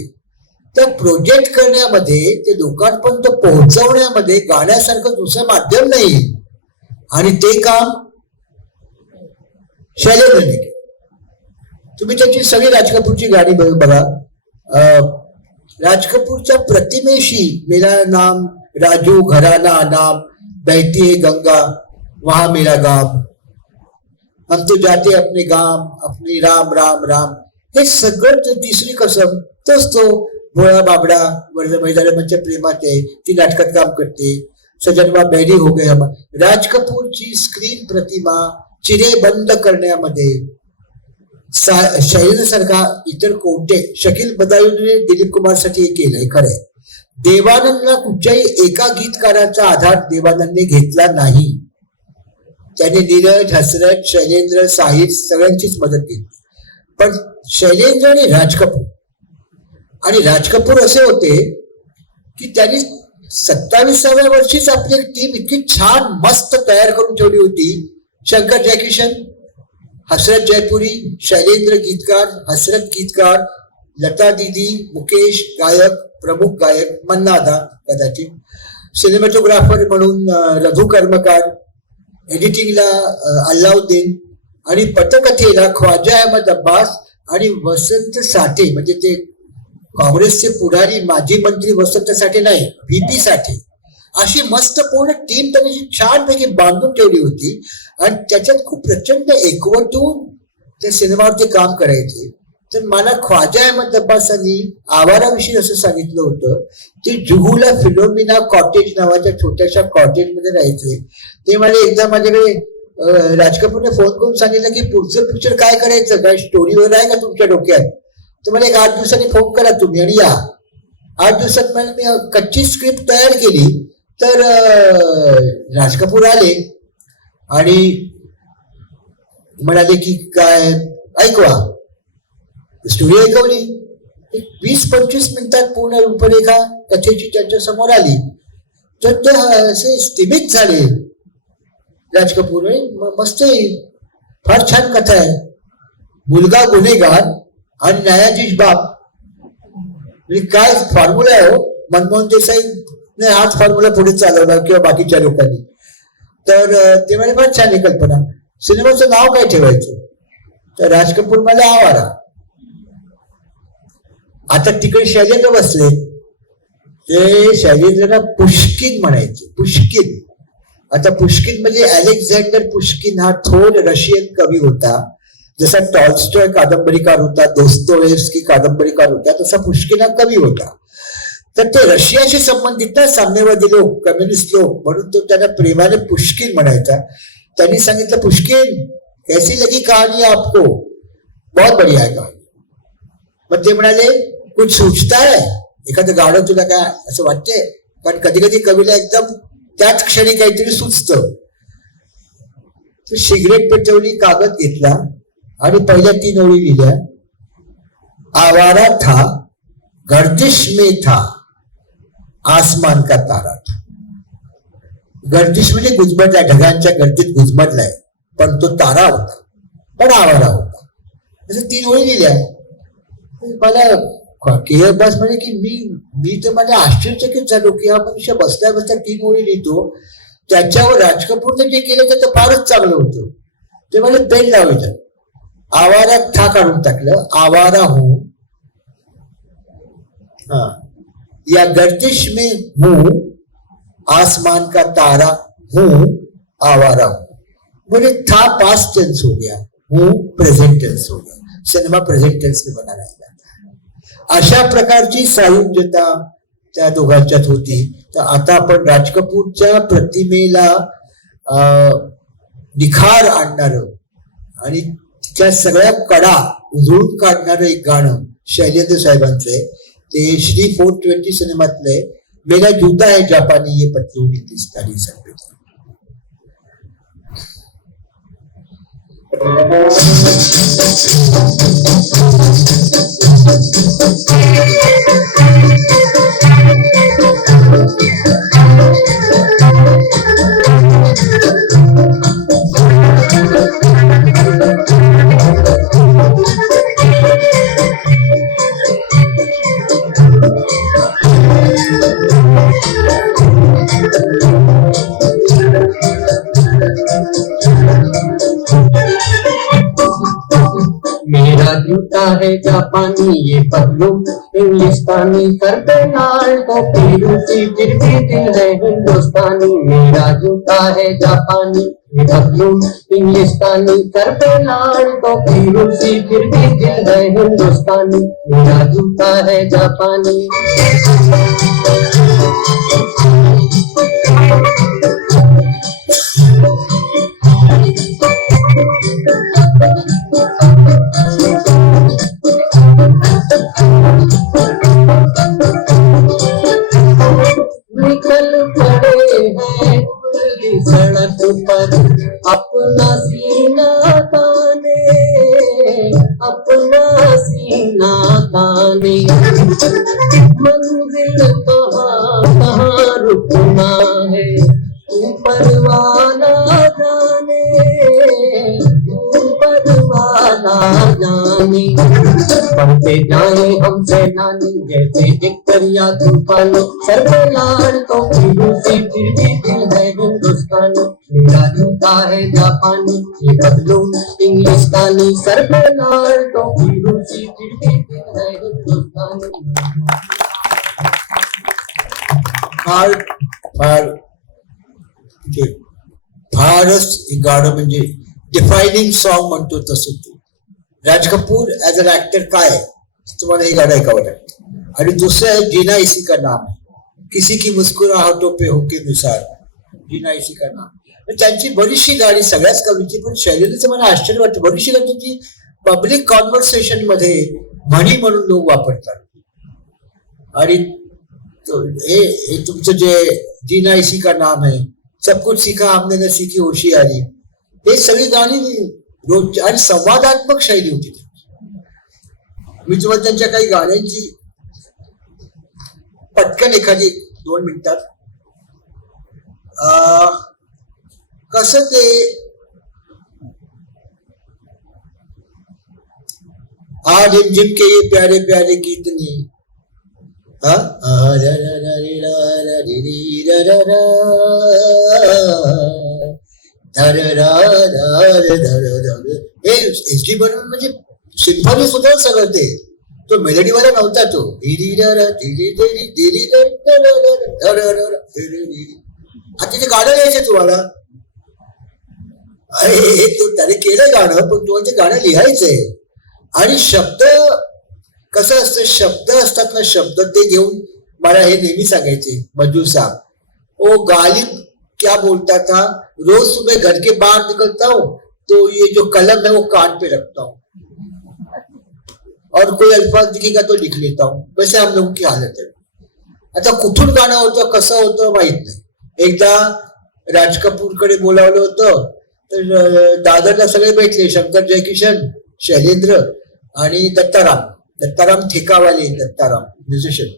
त्या प्रोजेक्ट करण्यामध्ये ते लोकांपर्यंत पोहोचवण्यामध्ये गाण्यासारखं दुसरं माध्यम नाही. आणि ते काम शैलेंद्रने केलं. तुम्ही त्याची सगळी राज कपूरची गाणी बघा. राज कपूरच्या प्रतिमेशी मेरा नाम राजू घराना नाम, बहती है गंगा वहां मेरा गाम, हम तो जाते अपने गाम अपने राम राम राम, हे सगळं तिसरी कसम तोच तो भोळा बाबडा वर्ध मैदानाच्या प्रेमात आहे, ती नाटकात काम करते, सजनवा बहरी हो गए हम. राज कपूरची स्क्रीन प्रतिमा चिरे बंद करण्यामध्ये शैलेंद्र सारखा इतर कोणते, शकील बदायूने दिलीप कुमार साठी हे केलंय खरंय. देवानंदला कुठच्याही एका गीतकाराचा आधार देवानंदने घेतला नाही. त्याने नीरज, हसरत, शैलेंद्र, साहिर सगळ्यांचीच मदत केली. पण शैलेंद्र आणि राज कपूर असे होते की त्यांनी 27व्या वर्षीच आपली टीम इतकी छान मस्त तयार करून ठेवली होती. शंकर जयकिशन, हसरत जयपुरी, शैलेंद्र गीतकार, हसरत गीतकार, लता दीदी, मुकेश गायक, प्रमुख गायक, मन्नादा कदाचित, सिनेमॅटोग्राफर म्हणून रघु कर्मकार, एडिटिंगला अल्लाउद्दीन आणि पटकथेला ख्वाजा अहमद अब्बास आणि वसंत साठे, म्हणजे ते काँग्रेसचे पुढारी माजी मंत्री वसंत साठे नाही, व्हीपी साठे, अशी मस्त पूर्ण टीम त्यांनी छानपैकी बांधून ठेवली होती. आणि त्याच्यात खूप प्रचंड एकवटून त्या सिनेमावरती काम करायचे. तर मला ख्वाजा अहमद अब्बासांनी आवाराविषयी असं सांगितलं होतं, ते जुहूला फिलोमिना कॉटेज नावाच्या छोट्याशा कॉटेजमध्ये राहायचे. ते मला एकदा माझ्याकडे राज कपूरने फोन करून सांगितलं की पुढचं पिक्चर काय करायचं, काय स्टोरी वगैरे आहे का तुमच्या डोक्यात, तर मला एक 8 दिवसांनी फोन करा तुम्ही आणि या. 8 दिवसात मला मी कच्ची स्क्रिप्ट तयार केली. तर राज कपूर आले आणि म्हणाले की काय ऐकवा, स्टोरी ऐकवली. 20-25 मिनिटात पूर्ण रूपरेखा कथेची त्यांच्या समोर आली. तर ते असे स्थिमित झाले राज कपूर. मस्त आहे, फार छान कथा आहे. मुलगा गुन्हेगार आणि न्यायाधीश बाप, म्हणजे काय फॉर्म्युला आहे हो. मनमोहन देसाई ने हाच फॉर्म्युला पुढे चालवला किंवा बाकीच्या लोकांनी. तर ते म्हणजे फार छान आहे कल्पना. सिनेमाचं नाव काय ठेवायचं, तर राज कपूर मला आवारा. आता तिकडे शैलेंद्र बसले, ते शैलेंद्रला पुष्किन म्हणायचे, पुष्किन. आता पुष्किन म्हणजे अलेक्झांडर पुष्किन हा थोर रशियन कवी होता. जसा टॉल्स्टॉय कादंबरीकार होता, दोस्तोयेव्स्की कादंबरीकार होता, तसा पुष्किन हा कवी होता. तर ते रशियाशी संबंधित ना साम्यवादी लोक, कम्युनिस्ट लोक, म्हणून तो त्यांना प्रेमाने पुष्किन म्हणायचा. त्यांनी सांगितलं, पुष्किन कैसी लगी कहाणी आपको, बहुत बढ़िया है कहाणी. मग ते म्हणाले कुछ सूचता है, एखादं गाणं तुला काय असं वाटते, कारण कधी कधी कवीला एकदम त्याच क्षणी काहीतरी सुचतं. सिगरेट पेटवली, कागद घेतला आणि पहिल्या 3 ओळी लिहिल्या. आवारा था, गर्दिश में था, आसमान का तारा था. गर्दिश म्हणजे गुजमटलाय, ढगांच्या गर्दीत गुजमटलाय, पण तो तारा होता, पण आवारा होता. असं 3 ओळी लिहिल्या. मला के अब्बास म्हणे की मी तर मला आश्चर्यचकित झालो की हा मनुष्य बसल्या बसल्या 3 ओळी लिहितो. त्याच्यावर राज कपूरने जे केलं ते तर फारच चांगलं होतं. ते मला पेन लावायचं. आवारा था काढून टाकलं, आवारा हूं, या गर्दिश में हूं, आसमान का तारा हूं, आवारा हूं. बोले था पास्ट टेंस हो गया, हूं प्रेजेंट टेंस हो गया. सिनेमा प्रेजेंट टेंस में बना रहेगा. अशा प्रकारची सायुज्यता त्या दोघांच्यात होती. तर आता आपण राज कपूरच्या प्रतिमेला निखार आणणारं आणि त्या सगळ्या कडा उजळून काढणारं एक गाणं शैलेंद्र साहेबांचं आहे. ते श्री 420 सिनेमातलंय. मेरा जूता है जापानी, ये पतलून हिंदुस्तानी सर. मेरा जूता है जापानी, ये पतलून इंग्लिस्तानी, सर पे लाल टोपी रूसी, फिर भी दिल है हिंदुस्तानी. मेरा जूता है जापानी, ये पतलून इंग्लिस्तानी, सर पे लाल टोपी रूसी, फिर भी दिल है हिंदुस्तानी. मेरा जूता है जापानी. निकल पड़े हैं खुली सड़क पर, अपना सीना ताने, अपना सीना ताने. मंजिल कहाँ कहाँ रुकना है, ऊपर वाला जाने, ऊपर वाला जाने. बढ़ते जाए हम सैलानी, जैसे एक दरिया तूफानी, सर पे लाल टोपी रूसी, फिर भी दिल है हिंदुस्तानी. मेरा जूता है जापानी, ये पतलून इंग्लिस्तानी, सर पे लाल टोपी रूसी, फिर भी दिल है हिंदुस्तानी. फार फार फारच गाणं म्हणजे डिफायनिंग सॉन्ग म्हणतो तसं ते. Raj Kapoor as an actor काय आहे तुम्हाला हे गाणं ऐकावं लागतं. आणि दुसरं आहे जीना इसी का नाम है, किसी की मुस्कुराहटों पे होके निसार, जीना इसी का नाम. त्यांची बरीचशी गाणी सगळ्याच कवीची, पण शैलीचं मला आश्चर्य वाटतं बरीचशी गाणी पब्लिक कॉन्व्हर्सेशन मध्ये म्हणी म्हणून लोक वापरतात. आणि हे तुमचं जे जीना इसी का नाम है, सब कुछ सीखा हमने न सीखी होशियारी, हे सगळी गाणी रोज आणि संवादात्मक शैली होती. मी तुम्हाला त्यांच्या काही गाण्यांची पटकन एखादी 2 मिनिटात कसं ते आज जिम के ये प्यारे प्यारे गीत नहीं एस डी बर्मन म्हणजे सिम्फनी सुद्धा सगळं ते, तो मेलोडीवाला नव्हता तो. आता ते गाणं लिहायचे तुम्हाला, अरे तो त्याने केलं गाणं, पण तुम्हाला ते गाणं लिहायचंय. आणि शब्द कसं असतं, शब्द असतात ना, शब्द ते घेऊन मला हे नेहमी सांगायचे मजू साहब, ओ गालिब क्या बोलता था, रोज सुबह घर के बाहर निकलता हूँ तो ये जो कलम है वो कान पे रखता हूँ और कोई अल्फाज दिखेगा तो लिख लेता हूँ. वैसे हम लोगों की हालत है. आता कुठून गाणं होतं कसं होतं माहित नाही. एकदा राज कपूरकडे बोलावलं होतं तर दादरला सगळे भेटले, शंकर जयकिशन, शैलेंद्र आणि दत्ताराम ठेकावाले, दत्ताराम म्युझिशियन.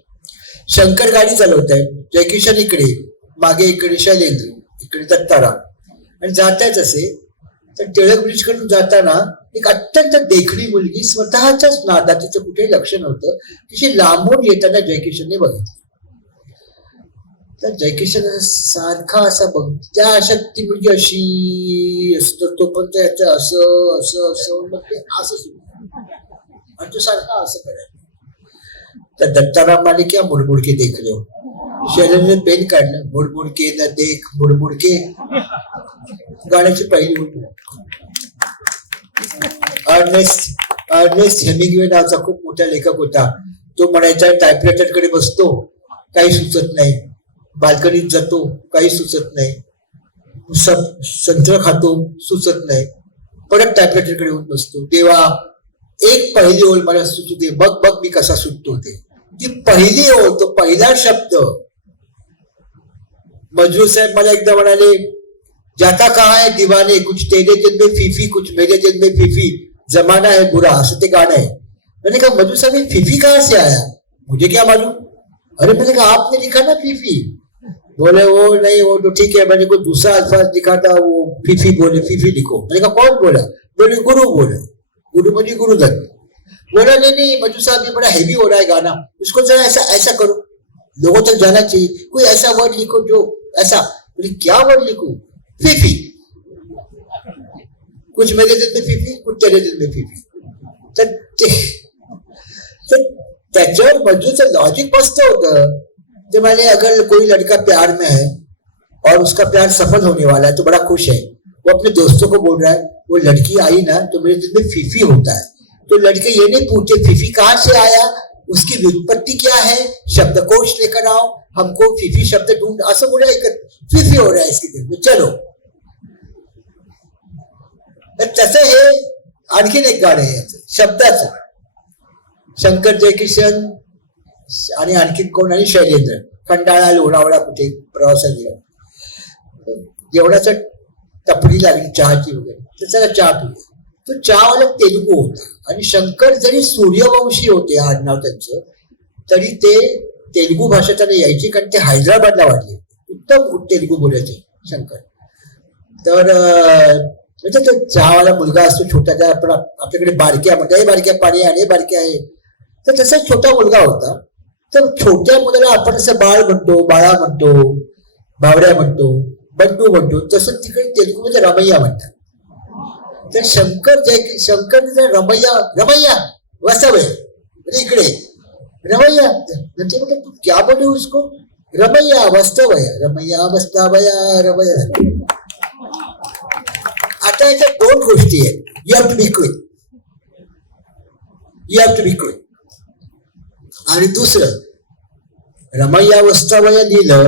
शंकर गाडी चालवत आहे, जयकिशन इकडे, मागे इकडे शैलेंद्र, इकडे दत्ताराम. आणि जातायच असे तर टिळक ब्रिज कडून जाताना एक अत्यंत देखणी मुलगी स्वतःच्याच नादात, तिचं कुठेही लक्ष नव्हतं, तिची लांबून येताना जयकिशनने बघितली. तर जयकिशन सारखा असा बघ, त्या अशा ती मुलगी अशी असतो, तो पण त्याचं असं असं असं, मग ते असं सुरू आणि तो सारखा असं करायचा. तर दत्ताराम माने क्या मुडमुडके देख लो, शैलेंद्र पेन काढलं, मुडमुडके न देख मुडमुडके, गाण्याची पहिली होती. अर्नेस्ट हेमिंग्वे नावाचा खूप मोठा लेखक होता. तो म्हणायचा टायपरायटर कडे बसतो, काही सुचत नाही, बाल्कनीत जातो, काही सुचत नाही, संत्र खातो, सुचत नाही, परत टायपरायटर कडे येऊन बसतो. देवा एक पहिली ओळ मला सुचू दे, बघ बघ मी कसा सुटतो ते. ती पहिली ओळ, तो पहिला शब्द. मजरू साहेब मला एकदा म्हणाले, जाता कहा है दीवाने, कुछ तेरे दिल में फीफी कुछ मेरे दिल में फीफी, जमाना है बुरा, असं ते गाणं आहे. मैंने कहा मजरू साहब फीफी कहाँ से आया, मुझे क्या मालूम. अरे मैंने कहा आपने लिखा ना फीफी. बोले वो नहीं, वो तो ठीक है, मैंने कोई दूसरा अल्फाज लिखा था, वो फीफी बोले, फीफी लिखो. मैंने कहा कौन बोला, बोले गुरु बोला, गुरु मुझे गुरुदत्त. बोला नहीं मजरू साहब ये बड़ा हैवी हो रहा है गाना, उसको जरा ऐसा ऐसा करो, लोगों तक जाना चाहिए, कोई ऐसा वर्ड लिखो जो ऐसा. बोले क्या वर्ड लिखूं, फीफी, कुछ मेरे दिल में फीफी कुछ तेरे दिल में फीफी. तर त्याच्यावर मजरूचं लॉजिक मस्त होतं. ते म्हणाले अगर कोई लड़का प्यार में है और उसका प्यार सफल होने वाला है तो बड़ा खुश है, वो अपने दोस्तों को बोल रहा है वो लड़की आई ना तो मेरे दिल में फीफी होता है. तो लड़के ये नहीं पूछते फीफी कहाँ से आया, उसकी व्युत्पत्ति क्या है, शब्दकोश लेकर आओ, हमको फीफी शब्द ढूंढ, असं बोला, फीफी हो रहा है इसके दिल में, चलो. तसं हे आणखीन एक गाणं आहे शब्दाचं, शंकर जयकिशन आणि आणखीन कोण, आणि शैलेंद्र. कंटाळा लोणावळा कुठे प्रवासात गेला, जेवणाचं टपरी लागली चहाची वगैरे, तर चला चहा पिऊया. तो चहावाला तेलुगू होता आणि शंकर जरी सूर्यवंशी होते आडनाव त्यांचं, तरी ते तेलुगू भाषा त्यांना यायची, कारण ते हैदराबादला वाढले, उत्तम तेलुगू बोलायचे शंकर. तर म्हणजे तो चहावाला मुलगा असतो छोटा, त्या आपण आपल्याकडे बारक्या म्हणतो, बारक्या पाणी आहे, बारक्या आहे, तर तसा छोटा मुलगा होता. तर छोट्या मुलाला आपण असं बाळ म्हणतो, बाळा म्हणतो, बावड्या म्हणतो, बंडू म्हणतो, तसं तिकडे तेलुगूमध्ये रमैया म्हणतात. तर शंकर रमैया रमैया वसवय, म्हणजे इकडे रमैया, म्हणजे तू क्या बोले उसको, रमैया वास्तवय, रमैया वास्तवया रमैया. आता याच्यात 2 गोष्टी आहेत, you have to be quick. You have to be cruel. आणि दुसरं, रमैया वस्तावया लिहिलं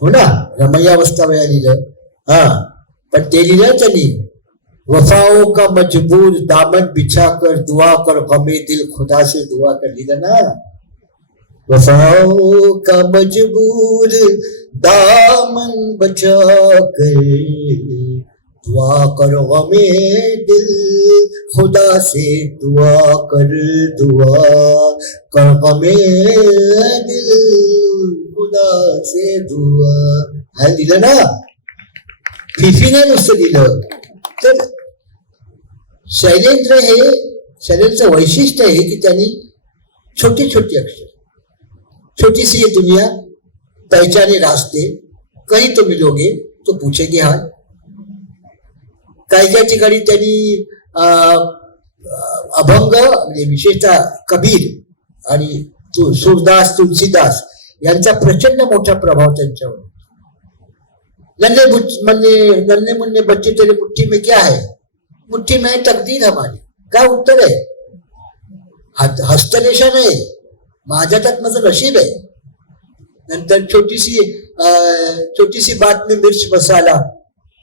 हो ना, रमैया वस्तावया लिहिलं, हा, पण ते लिहिलं त्यांनी, वफाओं का मजबूर दामन बिछा कर दुआ कर गमे दिल खुदा से दुआ कर, लिहिलं ना. वफाओं का मजबूर दामन बचा कर दुआ कर गमे दिल खुदा से दुआ कर गमे दिल खुदा से दुआ. हा लिहिलं ना, फिफीने नुसतं लिहिलं. तर शैलेंद्रचं वैशिष्ट्य आहे की त्यांनी छोटी छोटी अक्षर, छोटी सी ये दुनिया पहचाने रास्ते, कहीं तो मिलोगे तो पूछेगे हाल. काही काही ठिकाणी त्यांनी अभंग म्हणजे विशेषतः कबीर आणि सूरदास तुलसीदास यांचा प्रचंड मोठा प्रभाव त्यांच्यावर. नन्हे मुन्ने बच्चे तेरे मुट्ठी में क्या है, मुट्ठी में तकदीर हमारी. काय उत्तर आहे? हस्तरेषा नाही, माझ्या त्यात माझं नशीब आहे. नंतर छोटी सी बात में मिर्च मसाला,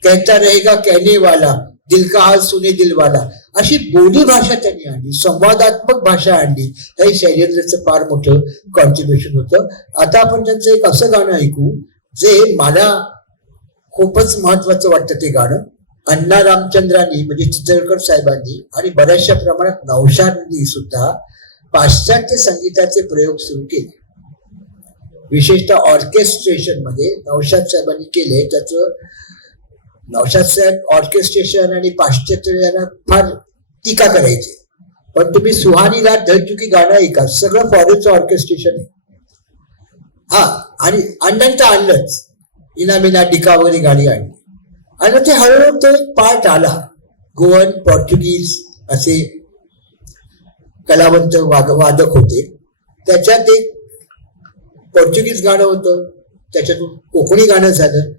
कहता रहेगा कहने वाला, दिल का हाल सुने दिल वाला, अशी बोली भाषा त्यांनी आणली, संवादात्मक भाषा आणली. हे शैलेंद्रचं फार मोठं कॉन्ट्रीब्युशन होतं. आता आपण त्यांचं एक असं गाणं ऐकू जे मला खूपच महत्वाचं वाटतं. ते गाणं अण्णा रामचंद्रांनी म्हणजे चितळकर साहेबांनी आणि बऱ्याचशा प्रमाणात नौशादनी सुद्धा पाश्चात्य संगीताचे प्रयोग सुरू केले, विशेषतः ऑर्केस्ट्रेशन मध्ये नौशाद साहेबांनी केले. त्याचं नौशाद साहेब ऑर्केस्ट्रेशन आणि पाश्चात्य यांना फार टीका करायचे, पण तुम्ही सुहानी रात ढल चुकी गाणं ऐका, सगळं फॉरेनचं ऑर्केस्ट्रेशन आहे. हा, आणि अण्णांचं आणलंच, इनामिना डिका वगैरे गाणी आणली आणि ते हळूहळू तो एक पार्ट आला. गोवन पोर्तुगीज असे कलावंत वादक होते, त्याच्यात एक पोर्तुगीज गाणं होतं, त्याच्यातून कोकणी गाणं झालं.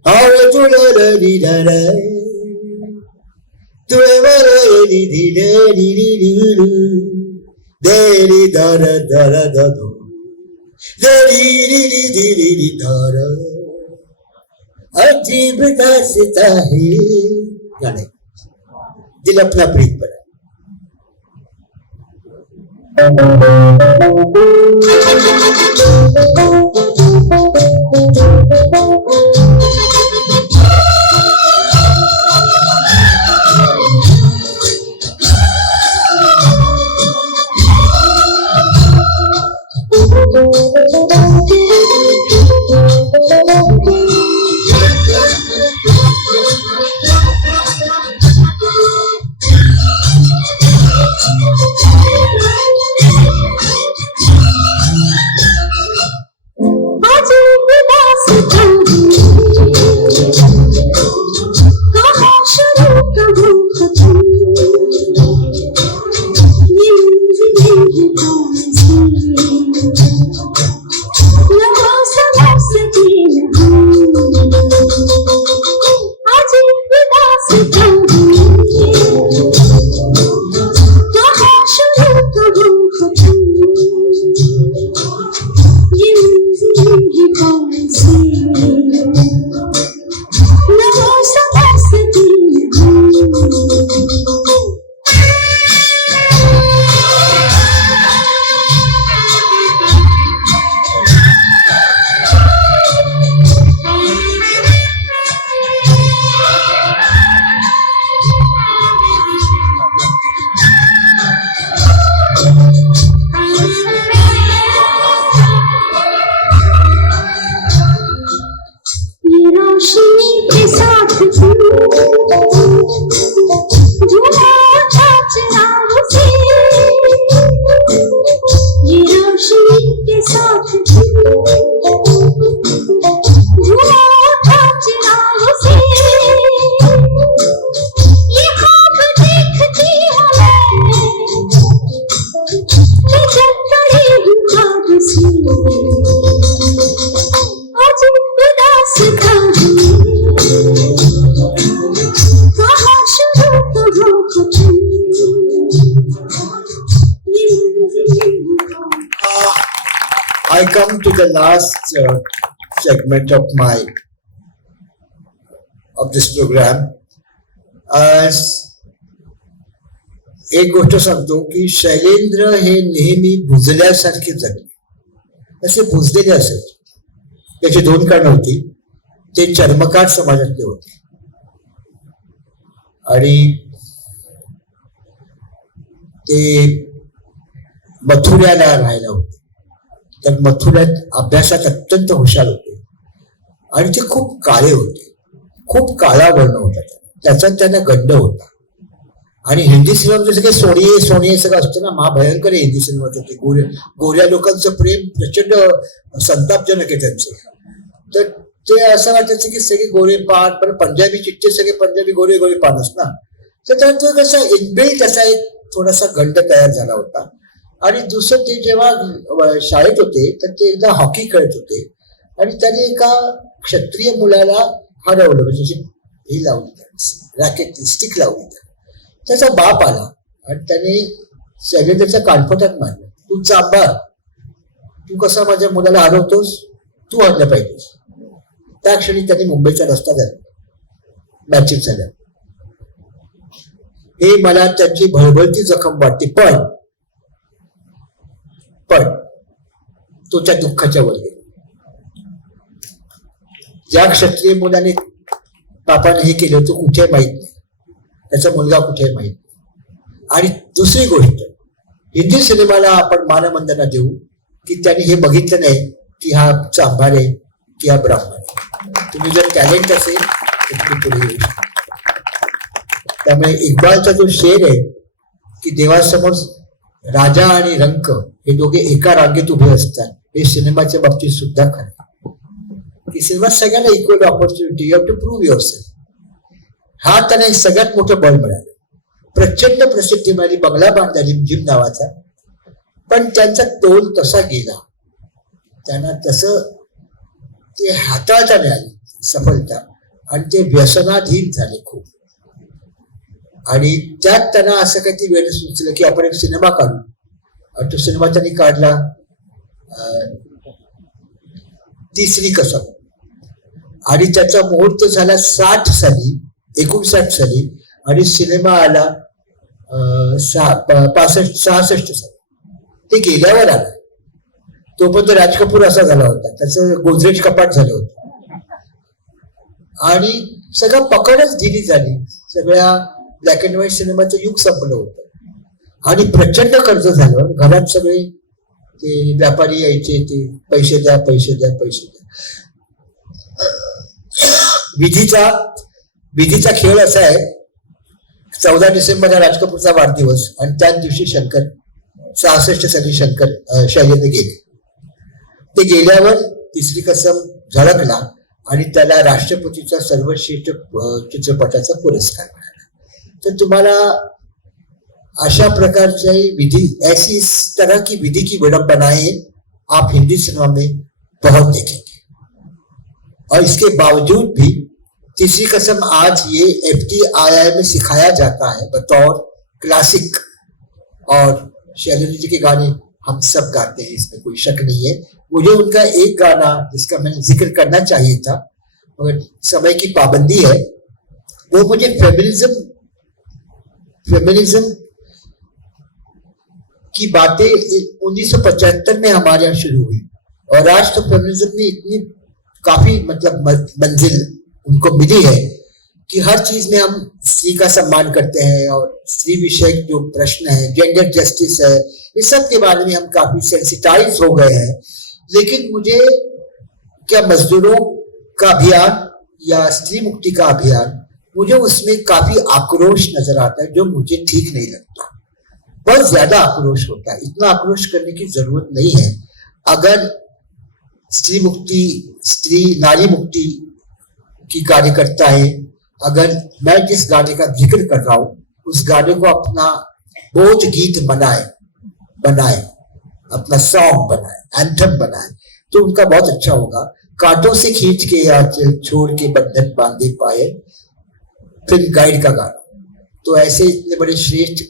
अजीब दास्ता है गाणे, दिल अपना प्रीत पर. the last segment of this program. एक गोष्ट सांगतो की शैलेंद्र हे नेहमी बुजल्यासारखे जगले, असे बुजलेले असायचे. त्याची दोन कारणं होती. ते चर्मकार समाजातले होते आणि ते मथुऱ्याला राहायला होते. तर मथुऱ्यात अभ्यासात अत्यंत हुशार होते आणि ते खूप काळे होते, खूप काळा वर्ण होता. त्याचा त्यांना गंड होता. आणि हिंदी सिनेमा जसं काही सोनिये सोनिये सगळं असतं ना, महाभयंकर आहे हिंदी सिनेमात. होते गोऱ्या लोकांचं प्रेम प्रचंड संतापजनक आहे त्यांचं. तर ते असं वाटायचं की सगळे गोरे पान, पण पंजाबी चिठ्ठे सगळे पंजाबी गोरे गोरे पानच ना. तर त्यांचा कसा इनबिल्ट असा एक थोडासा गंड तयार झाला होता. आणि दुसरं ते जेव्हा शाळेत होते तर ते एकदा हॉकी खेळत होते आणि त्याने एका क्षत्रिय मुलाला हरवलं, म्हणजे ही लावली, रॅकेट स्टिक लावली. त्याचा बाप आला आणि त्याने शैलेंद्रच्या कानफटात मारलं, तू चांबा, तू कसा माझ्या मुलाला हरवतोस, तू हरलं पाहिजेस. त्या क्षणी त्यांनी मुंबईचा रस्ता धरला, मॅचिंग झाल्या. हे मला त्यांची भळभळती जखम वाटते. पण तो त्या दुःखाच्या वर गेला. ज्या क्षत्रिय मुलाने बापाने हे केलं तो कुठे माहित नाही, त्याचा मुलगा कुठे माहित नाही. आणि दुसरी गोष्ट, हिंदी सिनेमाला आपण मानवंदना देऊ की त्यांनी हे बघितलं नाही की हा चांभार आहे की हा ब्राह्मण आहे. तुम्ही जर टॅलेंट असेल तर तुम्ही पुढे येऊ शकता. त्यामुळे इक्बालचा जो शेर आहे की देवासमोर राजा आणि रंक हे दोघे एका रांगेत उभे असतात, हे सिनेमाच्या बाबतीत सुद्धा खरं की सिनेमात सगळ्यांना equal opportunity, you have to prove yourself. हा त्यांना एक सगळ्यात मोठं बळ मिळालं. प्रचंड प्रसिद्धी मिळाली, बंगला बांधला जिम नावाचा. पण त्यांचा तोल तसा गेला, त्यांना तसं ते हाताळता मिळाली सफलता आणि ते व्यसनाधीन झाले खूप. आणि त्यात त्यांना असं काही वेळ सुचलं की आपण एक सिनेमा काढू. आणि तो सिनेमा त्यांनी काढला तिसरी कसम. आणि त्याचा मुहूर्त झाला 60 साली, 59 साली. आणि सिनेमा आला 65-66 साली. ते गेल्यावर आला. तोपर्यंत राज कपूर असा झाला होता, त्याचं गोदरेज कपाट झालं होतं आणि सगळं पकडच दिली झाली. सगळ्या ब्लॅक अँड व्हाईट सिनेमाचं युग संपलं होतं आणि प्रचंड कर्ज झालं. घरात सगळे ते व्यापारी यायचे, ते पैसे द्या पैसे द्या पैसे द्या. विधीचा खेळ असा आहे, 14 डिसेंबरला राज कपूरचा वाढदिवस आणि त्याच दिवशी 66 साली शैलेंद्र गेले. ते गेल्यावर तिसरी कसम झळकला आणि त्याला राष्ट्रपतीचा सर्वश्रेष्ठ चित्रपटाचा पुरस्कार मिळाला. तर तुम्हाला अशा प्रकारचे विधि, ऐसी इस तरह की विधि की विडंबनाएं आप हिंदी सिनेमा में बहुत देखेंगे. और इसके बावजूद भी तीसरी कसम आज ये FTII में सिखाया जाता है बतौर क्लासिक. और शैलेंद्र जी के गाने हम सब गाते हैं, इसमें कोई शक नहीं है. मुझे उनका एक गाना जिसका मैंने जिक्र करना चाहिए था मगर समय की पाबंदी है, वो मुझे फेमिनिज्म की बातें 1975 में हमारे यहाँ शुरू हुई और आज तो फेमिनिज्म में इतनी काफी मतलब मंजिल उनको मिली है कि हर चीज में हम स्त्री का सम्मान करते हैं और स्त्री विषयक जो प्रश्न है, जेंडर जस्टिस है, इस सब के बारे में हम काफी सेंसिटाइज हो गए हैं. लेकिन मुझे क्या मजदूरों का अभियान या स्त्री मुक्ति का अभियान, मुझे उसमें काफी आक्रोश नजर आता है जो मुझे ठीक नहीं लगता. बहुत ज्यादा आक्रोश होता है. इतना आक्रोश करने की जरूरत नहीं है. अगर स्त्री मुक्ति, स्त्री नारी मुक्ति की कार्यकर्ता है, अगर मैं जिस गाने का जिक्र कर रहा हूं उस गाने को अपना बोध गीत बनाए, अपना सॉन्ग बनाए, एंथम बनाए, तो उनका बहुत अच्छा होगा. कांटों से खींच के या छोड़ के बंधन बांधे पाए, फिल्म गाइड का गाना. तो ऐसे इतने बड़े श्रेष्ठ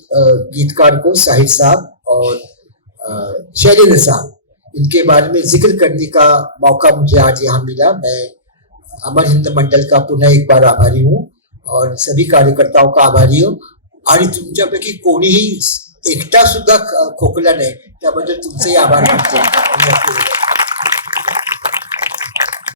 गीतकार को साहिर साहब और शैलेंद्र साहब इनके बारे में जिक्र करने का मौका मुझे आज यहाँ मिला। मैं अमर हिंद मंडल का पुनः एक बार आभारी हूँ और सभी कार्यकर्ताओं का आभारी हूँ। आणि तुमच्यापैकी कोणीही एकटा सुद्धा खोकला नाही, त्याबद्दल तुमचेही आभार मानतो.